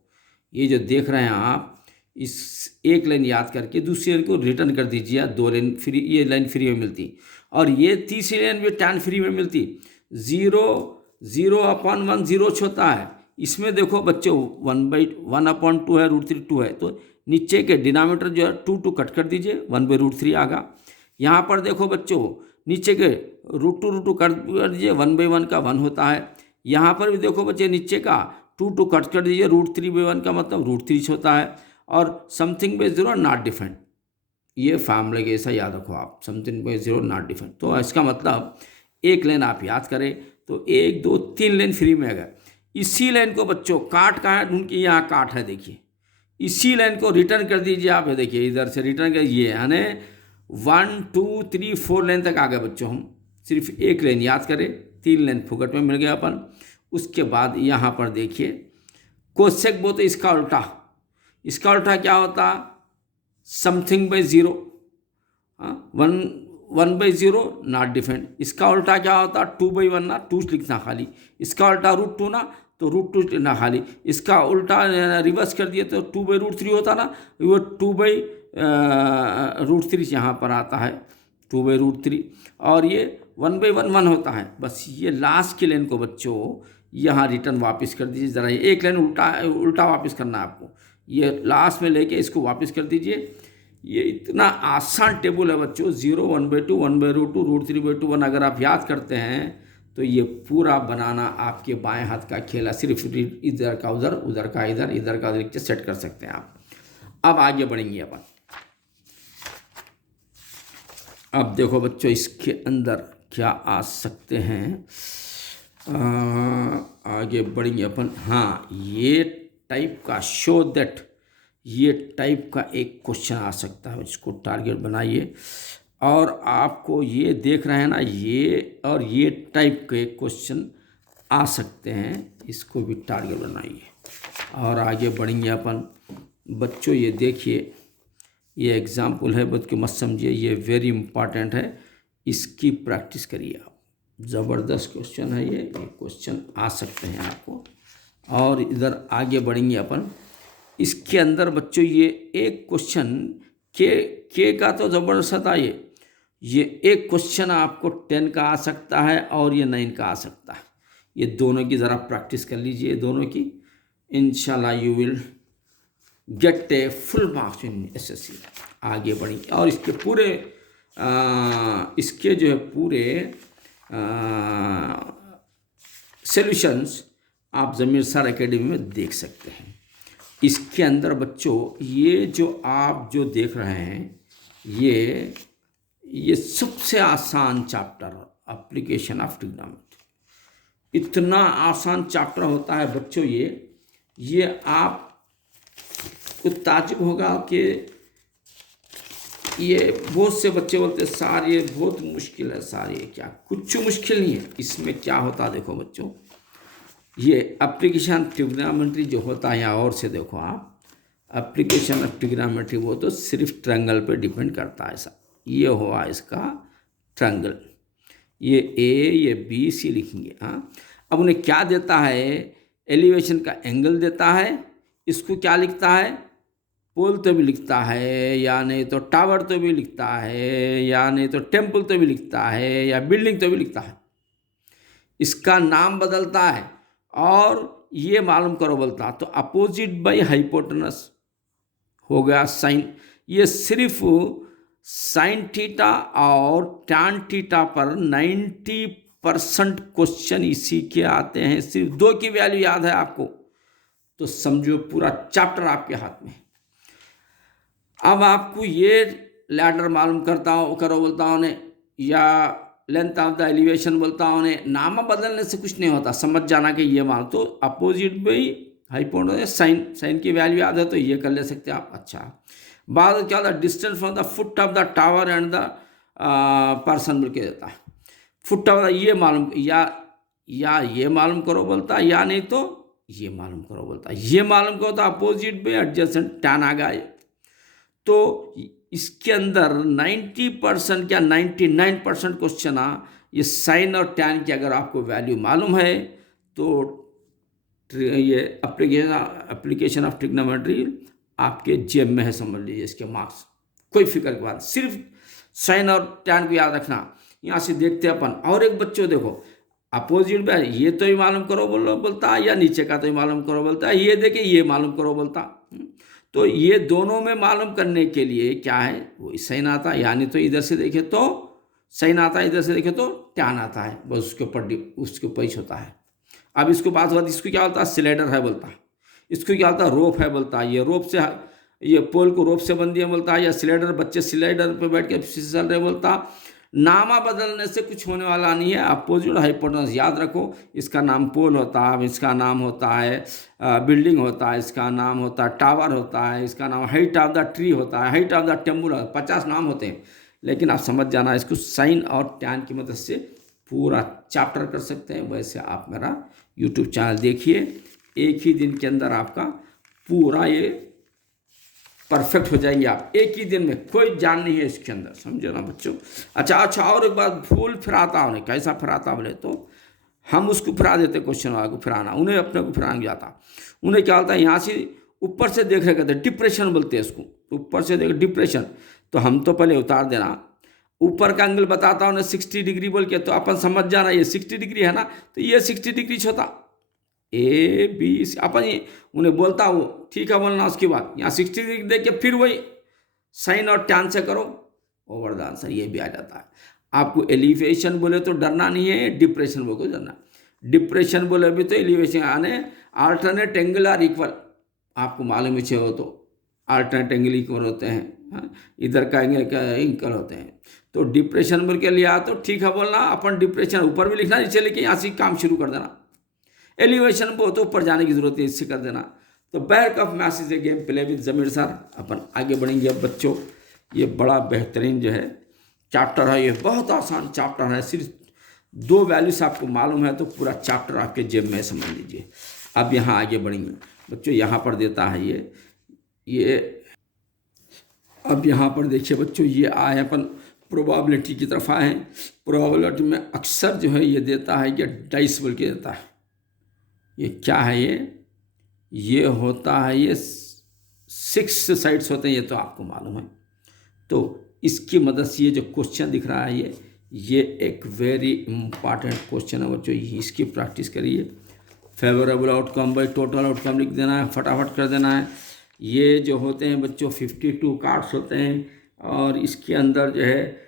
ये जो देख रहे हैं आप, इस एक लाइन याद करके दूसरी लाइन को रिटर्न कर दीजिए, 2 लाइन फ्री, ये लाइन फ्री में मिलती, और ये तीसरी लाइन भी tan फ्री में मिलती। 0/1 0 होता है। इसमें देखो बच्चों 1/2 है, √3 2 है, तो नीचे के डिनोमिनेटर जो है 2 कट कर दीजिए, 1/√3 आ गया। यहाँ पर देखो बच्चों नीचे के √2 कट कर दीजिए, 1/1 का 1 होता है। यहाँ पर भी देखो बच्चे नीचे का 2 कट कर दीजिए, √3/1 का मतलब √3 होता है। और समथिंग बाय 0 नॉट डिफरेंट, ये फार्मूले के ऐसा याद रखो आप, समथिंग बाय 0 नॉट डिफरेंट। तो इसका मतलब एक लाइन आप याद करें तो 1 2 3 लाइन फ्री में आ गया। इसी लाइन को बच्चों काट कहाँ है, ढूंढ के यहाँ काट है, देखिए इसी लाइन को रिटर्न कर दीजिए आप। देखिए इधर से रिटर्न कर, ये यानी 1 2 3 4 लाइन तक आ गए बच्चों। हम सिर्फ एक लाइन याद करें, 3 लाइन फुकट में मिल गया अपन। उसके बाद यहाँ पर देखिए कोसेक बोलते इसका उल्टा, इसका उल्टा क्या होता, समथिंग बाय 0, 1/0 नॉट डिफरेंट। इसका उल्टा क्या होता 2/1 ना, 2 लिखना खाली। इसका उल्टा √2 ना, तो √2 लिखना खाली। इसका उल्टा रिवर्स कर दिए तो 2/√3 होता ना, वो 2/√3 यहाँ पर आता है, 2/√3। और ये 1/1 1 होता है। बस ये लास्ट की लाइन को बच्चों यहाँ रिटर्न वापस कर दीजिए। ज़रा ये एक लाइन उल्टा वापस करना है आपको, ये लास्ट में लेके इसको वापस कर दीजिए। ये इतना आसान टेबल है बच्चों, 0 1/2 1/√2 √3/2 1 अगर आप याद करते हैं तो ये पूरा बनाना आपके बाएं हाथ का खेल है। सिर्फ इधर का उधर, उधर का इधर, इधर का उधर सेट कर सकते हैं आप। अब आगे बढ़ेंगे अपन। अब देखो बच्चों इसके अंदर क्या आ सकते हैं, आगे बढ़ेंगे अपन। हाँ, ये टाइप का शो दैट, ये टाइप का एक क्वेश्चन आ सकता है, इसको टारगेट बनाइए। और आपको ये देख रहे हैं ना, ये और ये टाइप के क्वेश्चन आ सकते हैं, इसको भी टारगेट बनाइए। और आगे बढ़ेंगे अपन। बच्चों ये देखिए, ये एग्जाम्पल है, बच्चों मत समझिए, ये वेरी इंपॉर्टेंट है, इसकी प्रैक्टिस करिए आप। ज़बरदस्त क्वेश्चन है ये क्वेश्चन आ सकते हैं आपको। और इधर आगे बढ़ेंगे अपन। इसके अंदर बच्चों ये एक क्वेश्चन के का तो ज़बरदस्त था ये एक क्वेश्चन आपको 10 का आ सकता है और ये 9 का आ सकता है। ये दोनों की ज़रा प्रैक्टिस कर लीजिए, दोनों की, इंशाल्लाह you will get a full marks in SSC. आगे बढ़ेंगे और इसके पूरे इसके जो है पूरे सॉल्यूशंस आप ज़मीर सर एकेडमी में देख सकते हैं। इसके अंदर बच्चों ये जो आप जो देख रहे हैं ये सबसे आसान चैप्टर एप्लीकेशन ऑफ ट्रिग्नोमेट्री। इतना आसान चैप्टर होता है बच्चों ये आप को ताज्जुब होगा कि ये बहुत से बच्चे बोलते हैं सर ये बहुत मुश्किल है, सर ये क्या, कुछ मुश्किल नहीं है। इसमें क्या होता है देखो बच्चों, ये एप्लीकेशन ट्रिग्नोमेट्री जो होता है यहाँ और से देखो आप, एप्लीकेशन ऑफ ट्रिग्नोमेट्री वो तो सिर्फ ट्रायंगल पे डिपेंड करता है। ऐसा ये हुआ इसका ट्रायंगल, ये ए ये बी सी लिखेंगे। हाँ, अब उन्हें क्या देता है, एलिवेशन का एंगल देता है, इसको क्या लिखता है, पोल तो भी लिखता है, या नहीं तो टावर तो भी लिखता है, या नहीं तो टेम्पल तो भी लिखता है, या बिल्डिंग तो भी लिखता है। इसका नाम बदलता है और ये मालूम करो बोलता तो अपोजिट बाई हाइपोटेनस हो गया साइन। ये सिर्फ साइन थीटा और टैन थीटा पर 90% क्वेश्चन इसी के आते हैं। सिर्फ 2 की वैल्यू याद है आपको तो समझो पूरा चैप्टर आपके हाथ में। अब आपको ये लैडर मालूम करो बोलता हूँ उन्हें, या लेंथ ऑफ द एलिवेशन बोलता हूँ उन्हें, नाम बदलने से कुछ नहीं होता, समझ जाना कि ये मान तो अपोजिट बाई हाइपोटेनस साइन की वैल्यू याद है तो ये कर ले सकते हैं आप। अच्छा, बाद क्या होता है, distance from the foot of the tower and the person बोल के देता है। फुट ऑफ द ये मालूम या ये मालूम करो बोलता है, या नहीं तो ये मालूम करो बोलता है। ये मालूम करो तो अपोजिट बाई एडजेसेंट टैन आ गया। तो इसके अंदर 90% क्या 99% क्वेश्चन ये साइन और टैन की अगर आपको वैल्यू मालूम है तो ये एप्लीकेशन ऑफ ट्रिग्नोमेट्री आपके जेब में है, समझ लीजिए इसके मार्क्स, कोई फिक्र की बात। सिर्फ साइन और टैन को याद रखना। यहाँ से देखते हैं अपन और एक बच्चों देखो, अपोजिट में ये तो ही मालूम करो बोलता है, या नीचे का तो ही मालूम करो बोलता है, ये देखिए ये मालूम करो बोलता। तो ये दोनों में मालूम करने के लिए क्या है, वो साइन आता है, यानी तो इधर से देखे तो साइन आता है, इधर से देखे तो टैन आता है, बस उसके ऊपर ही होता है। अब इसको बात हुआ, इसको क्या बोलता है, स्लाइडर है बोलता है, इसको क्या बोलता है, रोप है बोलता है। ये रोप से ये पोल को रोप से बंद दिया बोलता है, या स्लाइडर बच्चे स्लाइडर पे बैठ के फिसल रहे बोलता। नामा बदलने से कुछ होने वाला नहीं है। अपोजिट हाइपोटेनस याद रखो, इसका नाम पोल होता है, इसका नाम होता है बिल्डिंग होता है, इसका नाम होता है टावर होता है, इसका नाम हाइट ऑफ द ट्री होता है, हाइट ऑफ द टेम्पल, 50 नाम होते हैं। लेकिन आप समझ जाना, इसको साइन और टैन की मदद से पूरा चैप्टर कर सकते हैं। वैसे आप मेरा यूट्यूब चैनल देखिए, एक ही दिन के अंदर आपका पूरा ये परफेक्ट हो जाएंगे आप, एक ही दिन में, कोई जान नहीं है इसके अंदर, समझो ना बच्चों। अच्छा, और एक बात, फूल फिराता उन्हें, कैसा फिराता बोले तो हम उसको फिरा देते, क्वेश्चन वाला को फिराना, उन्हें अपने को फिराना जाता। उन्हें क्या होता है, यहाँ से ऊपर से देख रहे कहते डिप्रेशन बोलते हैं इसको, ऊपर से देख डिप्रेशन। तो हम तो पहले उतार देना, ऊपर का एंगल बताता उन्हें 60 डिग्री बोल के, तो अपन समझ जाना ये 60 डिग्री है ना, तो ये 60 डिग्री होता ए बी सी, अपन उन्हें बोलता वो ठीक है बोलना। उसके बाद यहाँ 60 डिग्री देख के फिर वही साइन और टैन से करो, ओवर द आंसर ये भी आ जाता है। आपको एलिवेशन बोले तो डरना नहीं है, डिप्रेशन बोले तो डरना। डिप्रेशन बोले भी तो एलिवेशन आने, अल्टरनेट एंगल आर इक्वल, आपको मालूम ही हो तो अल्टरनेट एंगल इक्वल होते हैं, इधर का एंगल का इक्वल होते हैं। तो डिप्रेशन बोल के लिया तो ठीक है बोलना, अपन डिप्रेशन ऊपर भी लिखना, नीचे लेके यहाँ से काम शुरू कर देना। एलिवेशन बहुत ऊपर जाने की जरूरत है, इससे कर देना। तो back of message game play with Zameer sir, अपन आगे बढ़ेंगे। अब बच्चों ये बड़ा बेहतरीन जो है चैप्टर है, ये बहुत आसान चैप्टर है, सिर्फ 2 वैल्यूज आपको मालूम है तो पूरा चैप्टर आपके जेब में, समझ लीजिए। अब यहाँ आगे बढ़ेंगे बच्चों, यहाँ पर देता है ये अब यहाँ पर देखिए बच्चों, ये आए अपन प्रोबेबिलिटी की तरफ आए हैं। प्रोबेबिलिटी में अक्सर जो है ये देता है कि डाइस बोल के देता है। ये क्या है, ये होता है, ये 6 साइड्स होते हैं, ये तो आपको मालूम है। तो इसकी मदद से ये जो क्वेश्चन दिख रहा है ये एक वेरी इंपॉर्टेंट क्वेश्चन है बच्चों, इसकी प्रैक्टिस करिए। Favourable outcome by total outcome लिख देना है, फटाफट कर देना है। ये जो होते हैं बच्चों 52 कार्ड्स होते हैं, और इसके अंदर जो है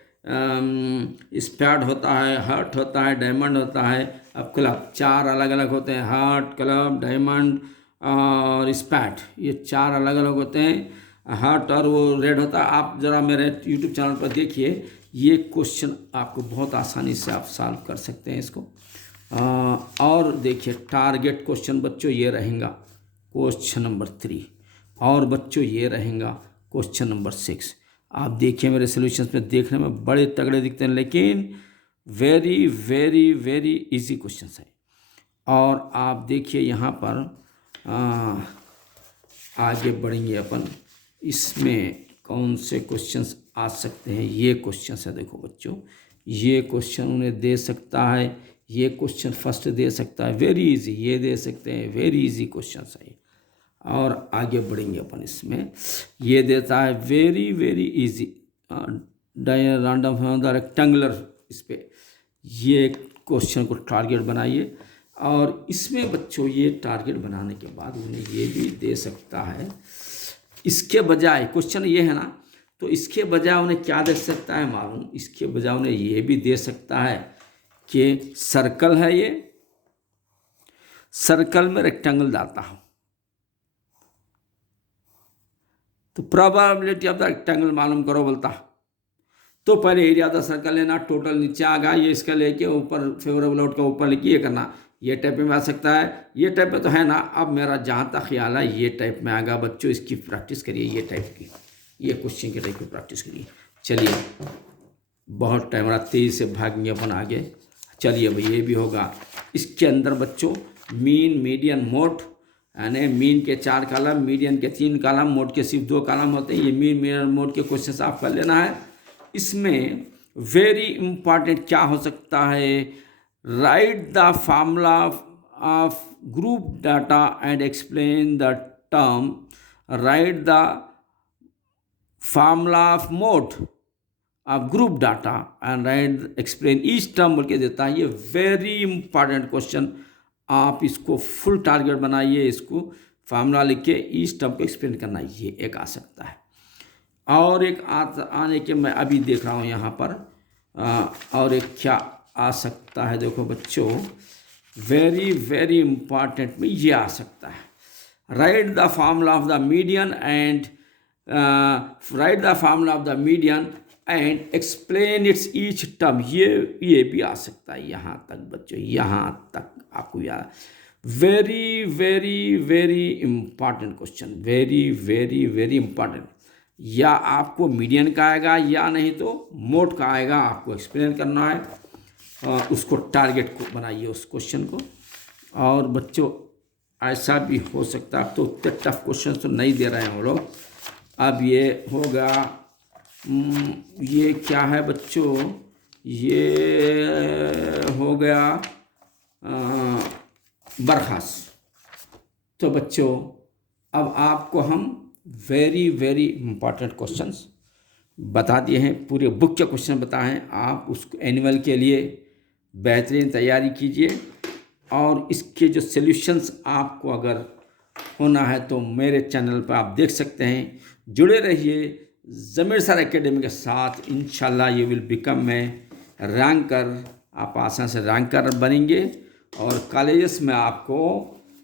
स्पैड होता है, हार्ट होता है, डायमंड होता है। अब क्लब 4 अलग अलग होते हैं, हार्ट, क्लब, डायमंड और स्पैड, ये 4 अलग अलग होते हैं। हार्ट और वो रेड होता है। आप ज़रा मेरे यूट्यूब चैनल पर देखिए, ये क्वेश्चन आपको बहुत आसानी से आप सॉल्व कर सकते हैं इसको। और देखिए टारगेट क्वेश्चन बच्चों ये रहेगा क्वेश्चन नंबर 3, और बच्चों ये रहेगा क्वेश्चन नंबर 6। आप देखिए मेरे सॉल्यूशंस में देखने में बड़े तगड़े दिखते हैं, लेकिन very very very easy question है। और आप देखिए यहाँ पर आगे बढ़ेंगे अपन, इसमें कौन से क्वेश्चंस आ सकते हैं। ये क्वेश्चंस है, देखो बच्चों, ये क्वेश्चन उन्हें दे सकता है, ये क्वेश्चन फर्स्ट दे सकता है, वेरी इजी, ये दे सकते हैं, वेरी इजी क्वेश्चंस है। और आगे बढ़ेंगे अपन, इसमें ये देता है very very easy random rectangular, इस पर ये क्वेश्चन को टारगेट बनाइए। और इसमें बच्चों ये टारगेट बनाने के बाद उन्हें ये भी दे सकता है, इसके बजाय क्वेश्चन ये है ना, तो इसके बजाय उन्हें क्या दे सकता है मालूम, इसके बजाय उन्हें ये भी दे सकता है कि सर्कल है, ये सर्कल में रेक्टेंगल डालता हूँ, तो प्रोबेबिलिटी ऑफ द रेक्टेंगल मालूम करो बोलता। तो पहले एरिया ऑफ द सर्कल लेना, टोटल नीचे आ गया, ये इसका लेके ऊपर फेवरेबल आउट का ऊपर लेके ये करना, ये टाइप में आ सकता है, ये टाइप में तो है ना। अब मेरा जहाँ तक ख्याल है ये टाइप में आएगा बच्चों, इसकी प्रैक्टिस करिए, ये टाइप की, ये क्वेश्चन के टाइप की प्रैक्टिस करिए। चलिए बहुत टाइम रहा, तेज़ी से भागेंगे अपन आगे। चलिए भाई ये भी होगा। इसके अंदर बच्चों मीन, मीडियन, मोड, यानी मीन के 4 कॉलम, मीडियन के 3 कॉलम, मोड के सिर्फ 2 कॉलम होते हैं। ये मीन, मीडियन, मोड के क्वेश्चन आप कर लेना है। इसमें वेरी इंपॉर्टेंट क्या हो सकता है, right the formula of group data and explain the term, right the formula of mode of group data and right explain each term बोल के देता है। ये वेरी इंपॉर्टेंट क्वेश्चन, आप इसको फुल टारगेट बनाइए, इसको फार्मूला लिख के ईच टर्म को एक्सप्लेन करना, ये एक आ सकता है। और एक आने के मैं अभी देख रहा हूँ यहाँ पर, और एक क्या आ सकता है, देखो बच्चों वेरी वेरी इंपॉर्टेंट में ये आ सकता है, right the formula of the median and right the formula of the median and explain it's each term, ये भी आ सकता है। यहाँ तक बच्चों, यहाँ तक आपको याद, very very very important question, very very very important. या आपको मीडियन का आएगा या नहीं तो मोड का आएगा, आपको एक्सप्लेन करना है, और उसको टारगेट को बनाइए उस क्वेश्चन को। और बच्चों ऐसा भी हो सकता है, तो उतने टफ क्वेश्चन तो नहीं दे रहे हैं हम लोग। अब ये होगा, ये क्या है बच्चों, ये हो गया बरखास्त। तो बच्चों अब आपको हम वेरी वेरी इंपॉर्टेंट क्वेश्चंस बता दिए हैं, पूरे बुक के क्वेश्चन बताए हैं। आप उसको एनुअल के लिए बेहतरीन तैयारी कीजिए, और इसके जो सॉल्यूशंस आपको अगर होना है तो मेरे चैनल पर आप देख सकते हैं। जुड़े रहिए ज़मीर सर एकेडमी के साथ, इंशाल्लाह you will become a ranker, आप आसान से रैंकर बनेंगे। और कॉलेजेस में आपको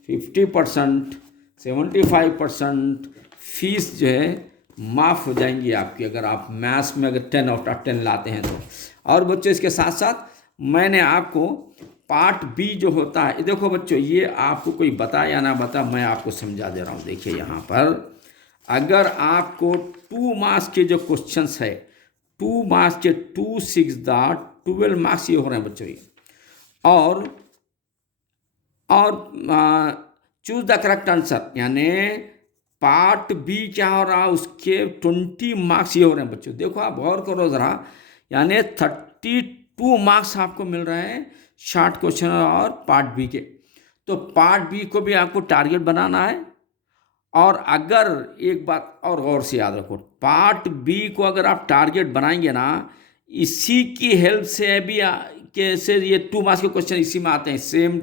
50%, 75% फीस जो है माफ़ हो जाएंगी आपकी, अगर आप मैथ्स में अगर 10 आउट ऑफ 10 लाते हैं तो। और बच्चों इसके साथ साथ मैंने आपको पार्ट बी जो होता है, देखो बच्चों ये आपको कोई बता या ना बता, मैं आपको समझा दे रहा हूँ। देखिए यहाँ पर अगर आपको 2 मार्क्स के जो क्वेश्चंस है, 2 मार्क्स के 2 6 12 मार्क्स ये हो रहे हैं बच्चों ये। और चूज द करेक्ट आंसर, यानी पार्ट बी क्या हो रहा है, उसके 20 मार्क्स ये हो रहे हैं बच्चों। देखो आप गौर करो ज़रा, यानी 32 मार्क्स आपको मिल रहे हैं शॉर्ट क्वेश्चन और पार्ट बी के। तो पार्ट बी को भी आपको टारगेट बनाना है। और अगर एक बात और गौर से याद रखो, पार्ट बी को अगर आप टारगेट बनाएंगे ना, इसी की हेल्प से भी कैसे ये 2 मार्क्स के क्वेश्चन इसी में आते हैं, सेम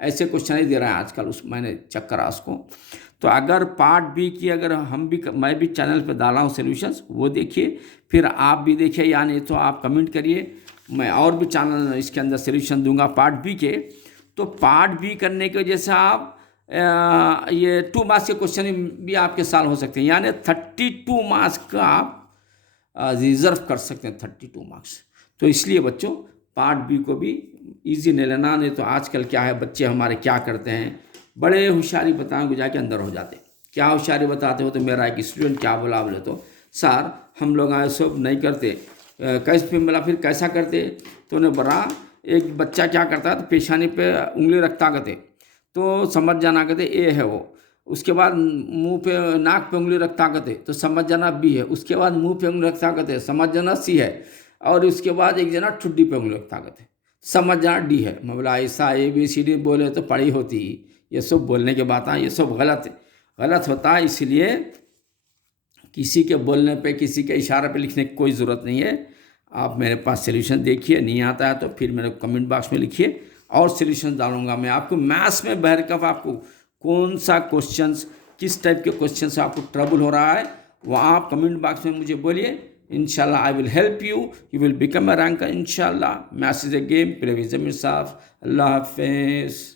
ऐसे क्वेश्चन ही दे रहा है आजकल, उस मैंने चेक करा उसको। तो अगर पार्ट बी की अगर मैं भी चैनल पे डाला हूँ सॉल्यूशंस, वो देखिए, फिर आप भी देखिए, या नहीं तो आप कमेंट करिए, मैं और भी चैनल इसके अंदर सॉल्यूशन दूंगा पार्ट बी के। तो पार्ट बी करने की वजह से आप ये 2 मार्क्स के क्वेश्चन भी आपके सॉल्व हो सकते हैं, यानी 32 मार्क्स का आप रिजर्व कर सकते हैं, 32 मार्क्स। तो इसलिए बच्चों पार्ट बी को भी इजी नहीं लेना, नहीं तो आजकल क्या है, बच्चे हमारे क्या करते हैं, बड़े होशियारी बताएं जाके अंदर हो जाते। क्या होशियारी बताते हो, तो मेरा एक स्टूडेंट क्या बोला, बोले तो सर हम लोग सब नहीं करते, कैसे फिर बोला फिर कैसा करते, तो उन्हें बड़ा एक बच्चा क्या करता है, तो पेशानी पे उंगली रखता कहते, तो समझ जाना कहते ए है वो। उसके बाद मुंह पे नाक पे उंगली रखता कहते, तो समझ जाना बी है। उसके बाद मुंह पे उंगली रखता कहते, समझ जाना सी है। और उसके बाद एक जना ठुड्डी पे उंगली रखता कहते, समझ जाना डी है। मैं बोला ऐसा ABCD बोले तो पढ़ी होती, ये सब बोलने के बात है, ये सब गलत होता है। इसलिए किसी के बोलने पे, किसी के इशारे पे लिखने की कोई ज़रूरत नहीं है। आप मेरे पास सॉल्यूशन देखिए, नहीं आता है तो फिर मेरे कमेंट बॉक्स में लिखिए और सॉल्यूशन डालूंगा मैं आपको। मैथ्स में बहरकफ आपको कौन सा क्वेश्चंस, किस टाइप के क्वेश्चन से आपको ट्रबल हो रहा है, वो आप कमेंट बॉक्स में मुझे बोलिए। इंशाल्लाह I will help you, you will become a ranker इंशाल्लाह। Maths is a game, play with yourself. अल्लाह हाफिज़।